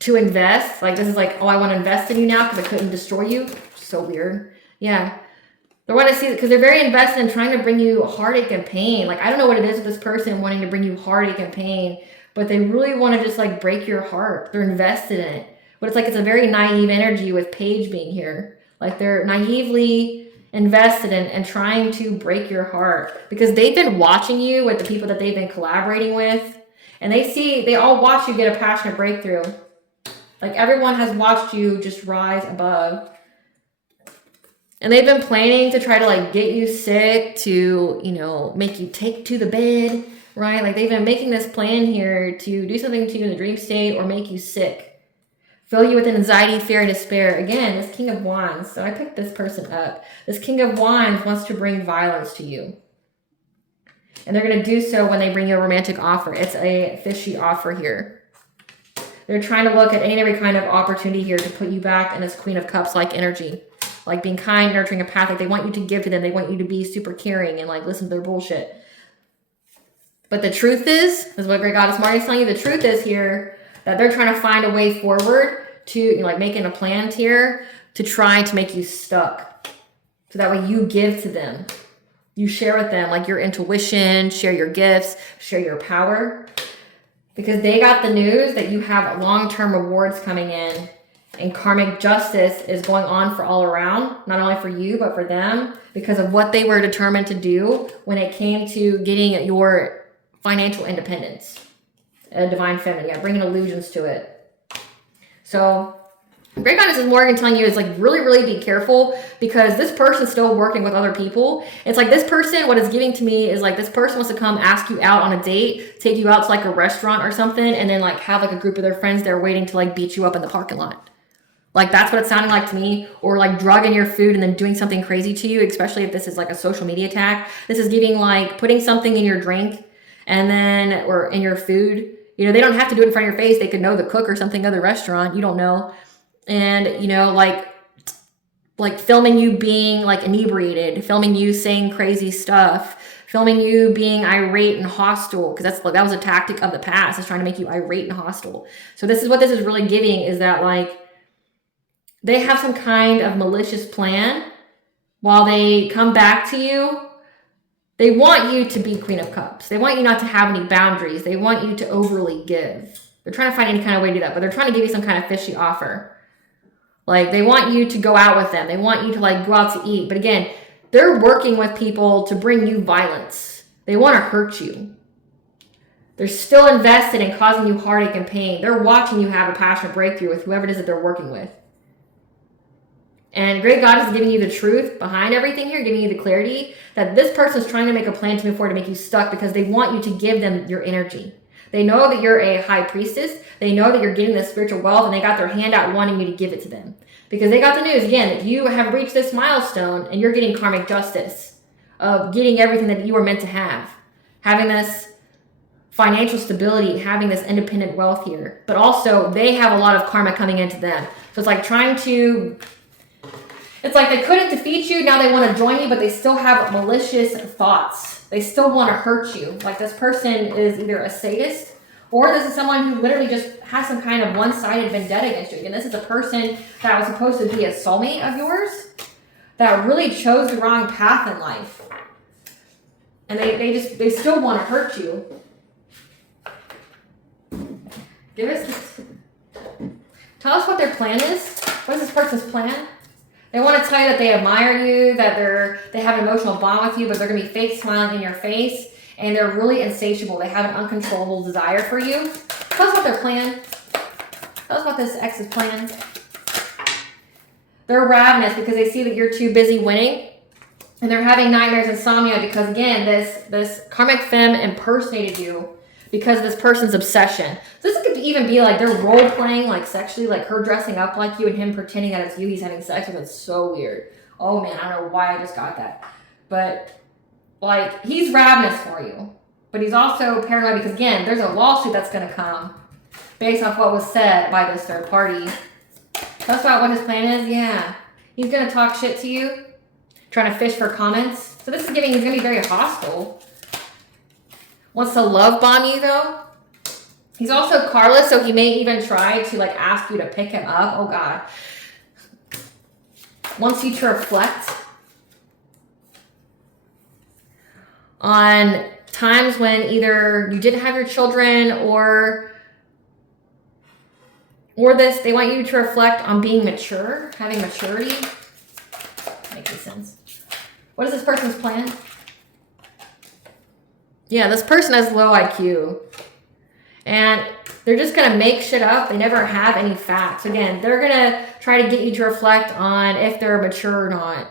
To invest. Like this is like, oh, I want to invest in you now because I couldn't destroy you. So weird. Yeah. They want to see it because they're very invested in trying to bring you heartache and pain. Like I don't know what it is with this person wanting to bring you heartache and pain, but they really want to just like break your heart. They're invested in it. But it's like it's a very naive energy with Paige being here. Like they're naively invested in and trying to break your heart because they've been watching you with the people that they've been collaborating with, and they all watch you get a passionate breakthrough. Like everyone has watched you just rise above, and they've been planning to try to like get you sick, to make you take to the bed, right? Like they've been making this plan here to do something to you in the dream state or make you sick. Fill you with anxiety, fear, and despair. Again, this King of Wands. So I picked this person up. This King of Wands wants to bring violence to you. And they're going to do so when they bring you a romantic offer. It's a fishy offer here. They're trying to look at any and every kind of opportunity here to put you back in this Queen of Cups-like energy. Like being kind, nurturing, empathic. They want you to give to them. They want you to be super caring and like listen to their bullshit. But the truth is what Great Goddess Marty is telling you, the truth is here that they're trying to find a way forward to, you know, like making a plan here to try to make you stuck. So that way you give to them. You share with them like your intuition, share your gifts, share your power. Because they got the news that you have long-term rewards coming in, and karmic justice is going on for all around, not only for you, but for them, because of what they were determined to do when it came to getting your financial independence. A divine feminine, yeah, bringing illusions to it. So Great Goddess is Morgan telling you is like really be careful, because this person's still working with other people. It's like this person, what is giving to me is like this person wants to come ask you out on a date, take you out to like a restaurant or something, and then like have like a group of their friends there waiting to like beat you up in the parking lot. Like that's what it's sounding like to me. Or like drugging your food and then doing something crazy to you, especially if this is like a social media attack. This is giving like putting something in your drink and then, or in your food. You know, they don't have to do it in front of your face. They could know the cook or something at the restaurant. You don't know. And, you know, like filming you being like inebriated, filming you saying crazy stuff, filming you being irate and hostile, because that was a tactic of the past, is trying to make you irate and hostile. So this is what this is really giving, is that like they have some kind of malicious plan while they come back to you. They want you to be Queen of Cups. They want you not to have any boundaries. They want you to overly give. They're trying to find any kind of way to do that, but they're trying to give you some kind of fishy offer. Like they want you to go out with them. They want you to like go out to eat. But again, they're working with people to bring you violence. They want to hurt you. They're still invested in causing you heartache and pain. They're watching you have a passionate breakthrough with whoever it is that they're working with. And Great Goddess is giving you the truth behind everything here, giving you the clarity that this person is trying to make a plan to move forward to make you stuck, because they want you to give them your energy. They know that you're a high priestess. They know that you're getting this spiritual wealth, and they got their hand out wanting you to give it to them. Because they got the news, again, that you have reached this milestone and you're getting karmic justice of getting everything that you were meant to have. Having this financial stability, having this independent wealth here. But also, they have a lot of karma coming into them. So it's like it's like they couldn't defeat you, now they want to join you, but they still have malicious thoughts. They still want to hurt you. Like this person is either a sadist, or this is someone who literally just has some kind of one-sided vendetta against you. And this is a person that was supposed to be a soulmate of yours that really chose the wrong path in life. And they still want to hurt you. Tell us what their plan is. What is this person's plan? They want to tell you that they admire you, that they have an emotional bond with you, but they're going to be fake smiling in your face, and they're really insatiable. They have an uncontrollable desire for you. Tell us what their plan. Tell us what this ex's plan. They're ravenous because they see that you're too busy winning, and they're having nightmares, insomnia, because again, this karmic femme impersonated you because this person's obsession. So this could even be like they're role playing, like sexually, like her dressing up like you and him pretending that it's you he's having sex with. It's so weird. Oh man, I don't know why I just got that. But like he's ravenous for you. But he's also paranoid because again, there's a lawsuit that's gonna come based off what was said by this third party. That's about what his plan is, yeah. He's gonna talk shit to you, trying to fish for comments. So this is giving he's gonna be very hostile. Wants to love bomb you though. He's also carless, so he may even try to like ask you to pick him up. Oh God. Wants you to reflect on times when either you didn't have your children or they want you to reflect on being mature, having maturity. Makes sense. What is this person's plan? Yeah, this person has low IQ. And they're just going to make shit up. They never have any facts. Again, they're going to try to get you to reflect on if they're mature or not.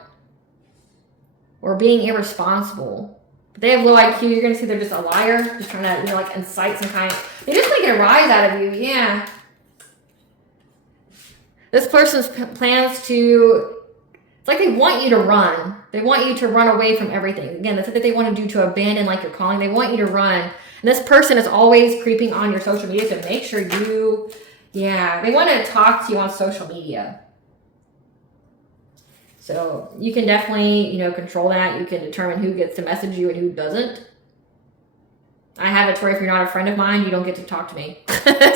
Or being irresponsible. But they have low IQ. You're going to see they're just a liar. Just trying to, like incite some kind of... They just want to get a rise out of you. Yeah. This person's plans to... It's like they want you to run. They want you to run away from everything. Again, that's what they want to do to abandon like your calling. They want you to run. And this person is always creeping on your social media to make sure you, they want to talk to you on social media. So you can definitely, control that. You can determine who gets to message you and who doesn't. I have it to where if you're not a friend of mine, you don't get to talk to me.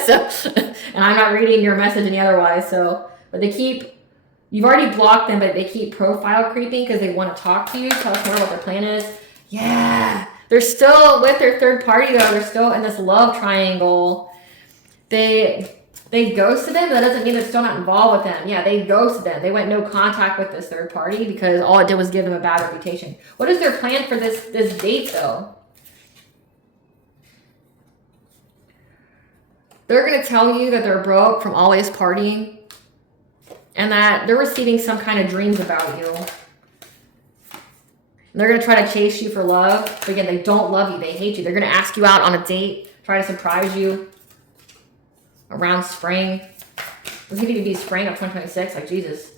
So, and I'm not reading your message any otherwise. So, but you've already blocked them, but they keep profile creeping because they want to talk to you. Tell us more what their plan is. Yeah. They're still with their third party though. They're still in this love triangle. They ghosted them, but that doesn't mean they're still not involved with them. Yeah, they ghosted them. They went no contact with this third party because all it did was give them a bad reputation. What is their plan for this date though? They're going to tell you that they're broke from always partying and that they're receiving some kind of dreams about you. And they're going to try to chase you for love. But again, they don't love you. They hate you. They're going to ask you out on a date, try to surprise you around spring. This could even be spring of 2026, like Jesus.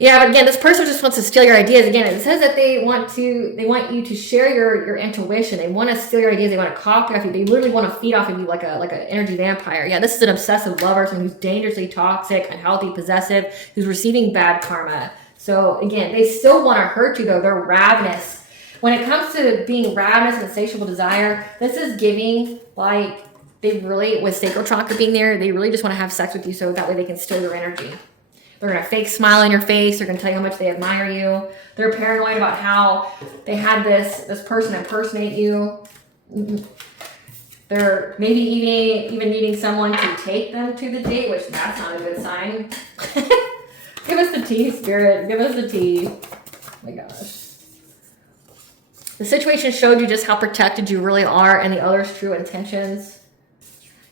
Yeah, but again, this person just wants to steal your ideas. Again, it says that they want you to share your intuition. They want to steal your ideas. They want to copy off you. They literally want to feed off of you like an energy vampire. Yeah, this is an obsessive lover, someone who's dangerously toxic, unhealthy, possessive, who's receiving bad karma. So again, they still want to hurt you though. They're ravenous. When it comes to being ravenous and insatiable desire, this is giving like they really, with sacral chakra being there, they really just want to have sex with you so that way they can steal your energy. They're going to fake smile in your face. They're going to tell you how much they admire you. They're paranoid about how they had this person impersonate you. They're maybe even needing someone to take them to the date, which that's not a good sign. Give us the tea, Spirit. Give us the tea. Oh my gosh. The situation showed you just how protected you really are and the other's true intentions.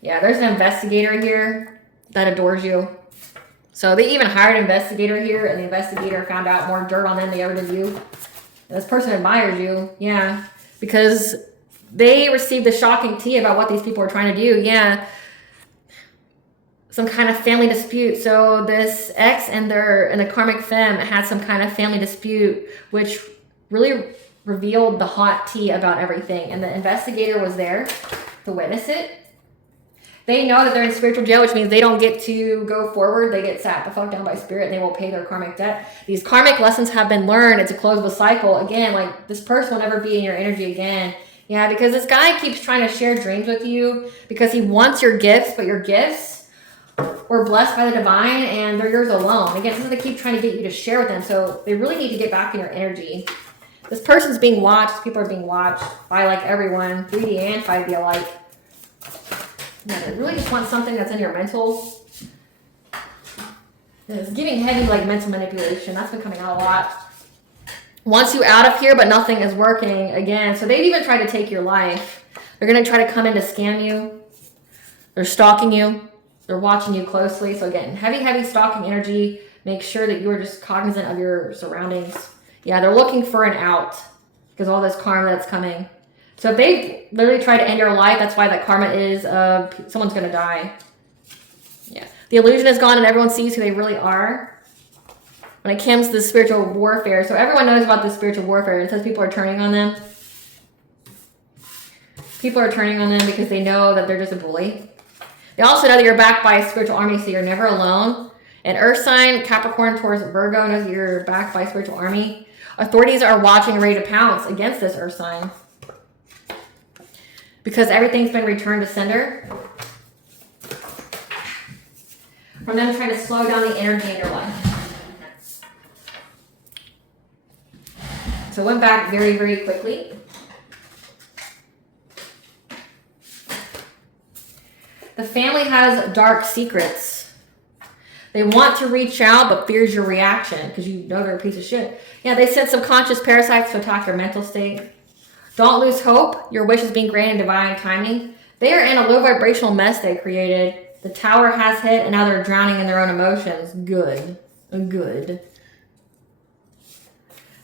Yeah, there's an investigator here that adores you. So they even hired an investigator here, and the investigator found out more dirt on them than they ever did you. And this person admires you, yeah, because they received the shocking tea about what these people are trying to do, yeah. Some kind of family dispute. So this ex and the karmic femme had some kind of family dispute, which really revealed the hot tea about everything. And the investigator was there to witness it. They know that they're in spiritual jail, which means they don't get to go forward. They get sat the fuck down by spirit and they will pay their karmic debt. These karmic lessons have been learned. It's a closable cycle. Again, like this person will never be in your energy again. Yeah, because this guy keeps trying to share dreams with you because he wants your gifts, but your gifts were blessed by the divine and they're yours alone. Again, so they keep trying to get you to share with them. So they really need to get back in your energy. This person's being watched. People are being watched by like everyone, 3D and 5D alike. Yeah, they really just want something that's in your mental. It's giving heavy like mental manipulation. That's been coming out a lot. Wants you out of here, but nothing is working again. So they've even tried to take your life. They're going to try to come in to scam you. They're stalking you. They're watching you closely. So again, heavy stalking energy. Make sure that you are just cognizant of your surroundings. Yeah, they're looking for an out because all this karma that's coming. So if they literally try to end your life, that's why that karma is someone's going to die. Yeah. The illusion is gone and everyone sees who they really are. When it comes to the spiritual warfare, so everyone knows about the spiritual warfare. It says people are turning on them. People are turning on them because they know that they're just a bully. They also know that you're backed by a spiritual army, so you're never alone. An earth sign, Capricorn towards Virgo, knows that you're backed by a spiritual army. Authorities are watching and ready to pounce against this earth sign. Because everything's been returned to sender. From them trying to slow down the energy in your life. So it went back very, very quickly. The family has dark secrets. They want to reach out, but fears your reaction because you know they're a piece of shit. Yeah, they sent subconscious parasites to attack your mental state. Don't lose hope. Your wish is being granted in divine timing. They are in a low vibrational mess they created. The tower has hit and now they're drowning in their own emotions. Good. Good.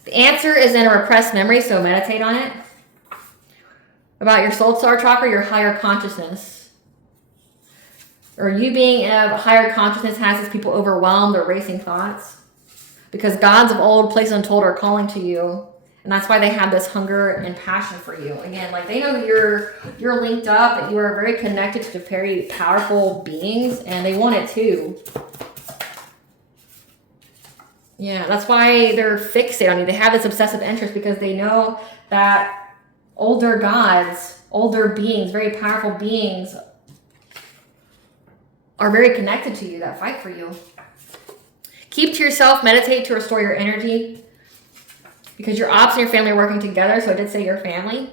The answer is in a repressed memory, so meditate on it. About your soul star chakra, your higher consciousness. Or you being of higher consciousness has these people overwhelmed or racing thoughts. Because gods of old, places untold are calling to you. And that's why they have this hunger and passion for you. Again, like they know that you're linked up, that you are very connected to very powerful beings, and they want it too. Yeah, that's why they're fixated on you. They have this obsessive interest because they know that older gods, older beings, very powerful beings are very connected to you that fight for you. Keep to yourself, meditate to restore your energy, because your ops and your family are working together, so I did say your family.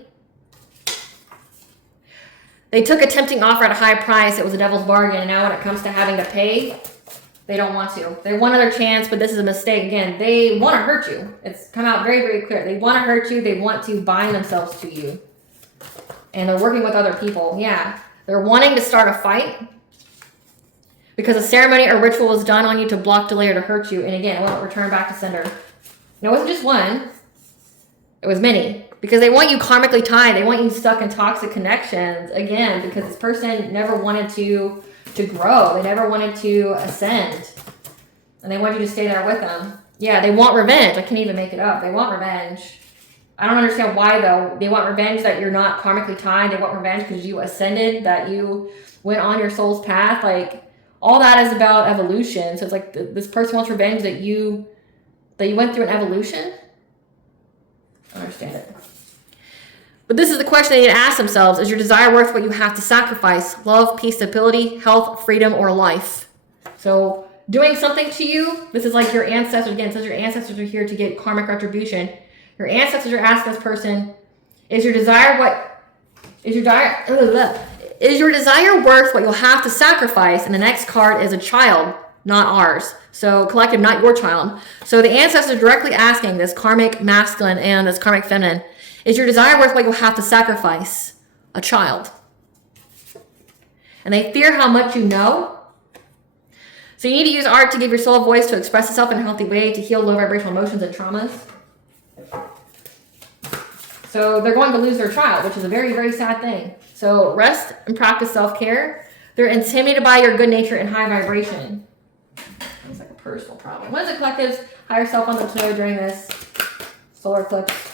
They took a tempting offer at a high price. It was a devil's bargain, and now when it comes to having to pay, they don't want to. They want another chance, but this is a mistake. Again, they want to hurt you. It's come out very, very clear. They want to hurt you. They want to bind themselves to you. And they're working with other people. Yeah. They're wanting to start a fight because a ceremony or ritual was done on you to block, delay, or to hurt you. And again, it won't return back to sender. And it wasn't just one. It was many. Because they want you karmically tied. They want you stuck in toxic connections. Again, because this person never wanted to grow. They never wanted to ascend. And they want you to stay there with them. Yeah, they want revenge. I can't even make it up. They want revenge. I don't understand why, though. They want revenge that you're not karmically tied. They want revenge because you ascended, that you went on your soul's path. Like, all that is about evolution. So it's like this person wants revenge that you went through an evolution. I don't understand it. But this is the question they need to ask themselves. Is your desire worth what you have to sacrifice? Love, peace, stability, health, freedom, or life? So doing something to you, this is like your ancestors. Again, it says your ancestors are here to get karmic retribution. Your ancestors are asking this person, is your desire worth what you'll have to sacrifice? And the next card is a child, not ours. So collective, not your child. So the ancestors are directly asking this karmic masculine and this karmic feminine, is your desire worth what you'll have to sacrifice? A child. And they fear how much you know. So you need to use art to give your soul a voice to express itself in a healthy way, to heal low vibrational emotions and traumas. So they're going to lose their child, which is a very, very sad thing. So rest and practice self-care. They're intimidated by your good nature and high vibration. It's like a personal problem. What is the collective's higher self on the tarot during this solar eclipse?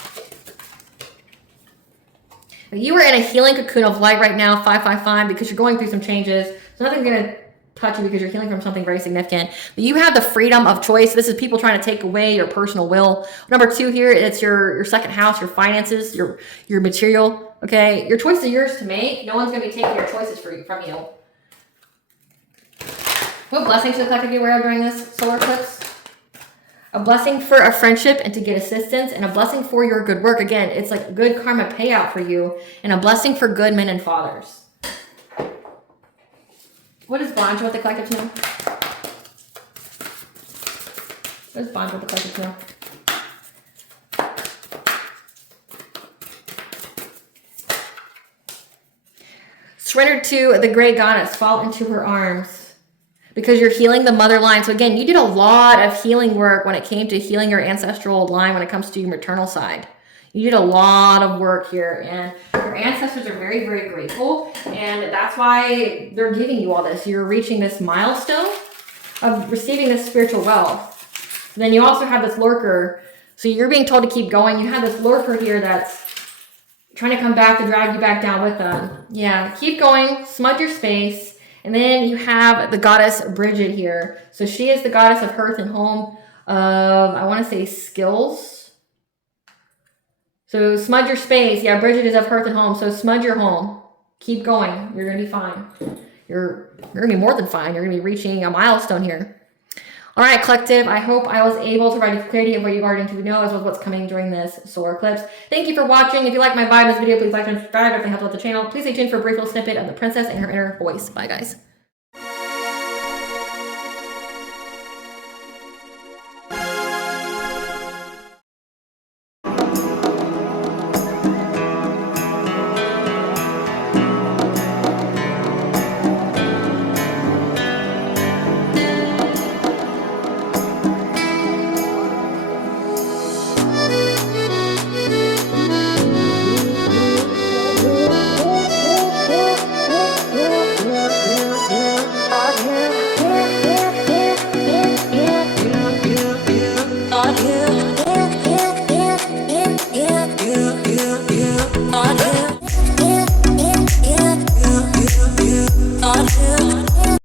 You are in a healing cocoon of light right now, 555, because you're going through some changes. So nothing's going to touch you because you're healing from something very significant. But you have the freedom of choice. This is people trying to take away your personal will. Number 2 here, it's your second house, your finances, your material. Okay, your choice is yours to make. No one's going to be taking your choices from you. What blessings to the collective you aware of during this solar eclipse? A blessing for a friendship and to get assistance, and a blessing for your good work. Again, it's like good karma payout for you, and a blessing for good men and fathers. What is bondage with the collective to know? What is bondage with the collective to know? Surrender to the great goddess. Fall into her arms. Because you're healing the mother line. So again, you did a lot of healing work when it came to healing your ancestral line when it comes to your maternal side. You did a lot of work here, and your ancestors are very, very grateful, and that's why they're giving you all this. You're reaching this milestone of receiving this spiritual wealth. And then you also have this lurker. So you're being told to keep going. You have this lurker here that's trying to come back to drag you back down with them. Yeah, keep going, smudge your space. And then you have the goddess Bridget here. So she is the goddess of hearth and home, of, I want to say, skills. So smudge your space. Yeah, Bridget is of hearth and home. So smudge your home. Keep going. You're going to be fine. You're going to be more than fine. You're going to be reaching a milestone here. All right, collective, I hope I was able to provide you clarity of what you already need to know as well as what's coming during this solar eclipse. Thank you for watching. If you like my vibe in this video, please like and subscribe if it helps out the channel. Please stay tuned for a brief little snippet of the princess and her inner voice. Bye, guys.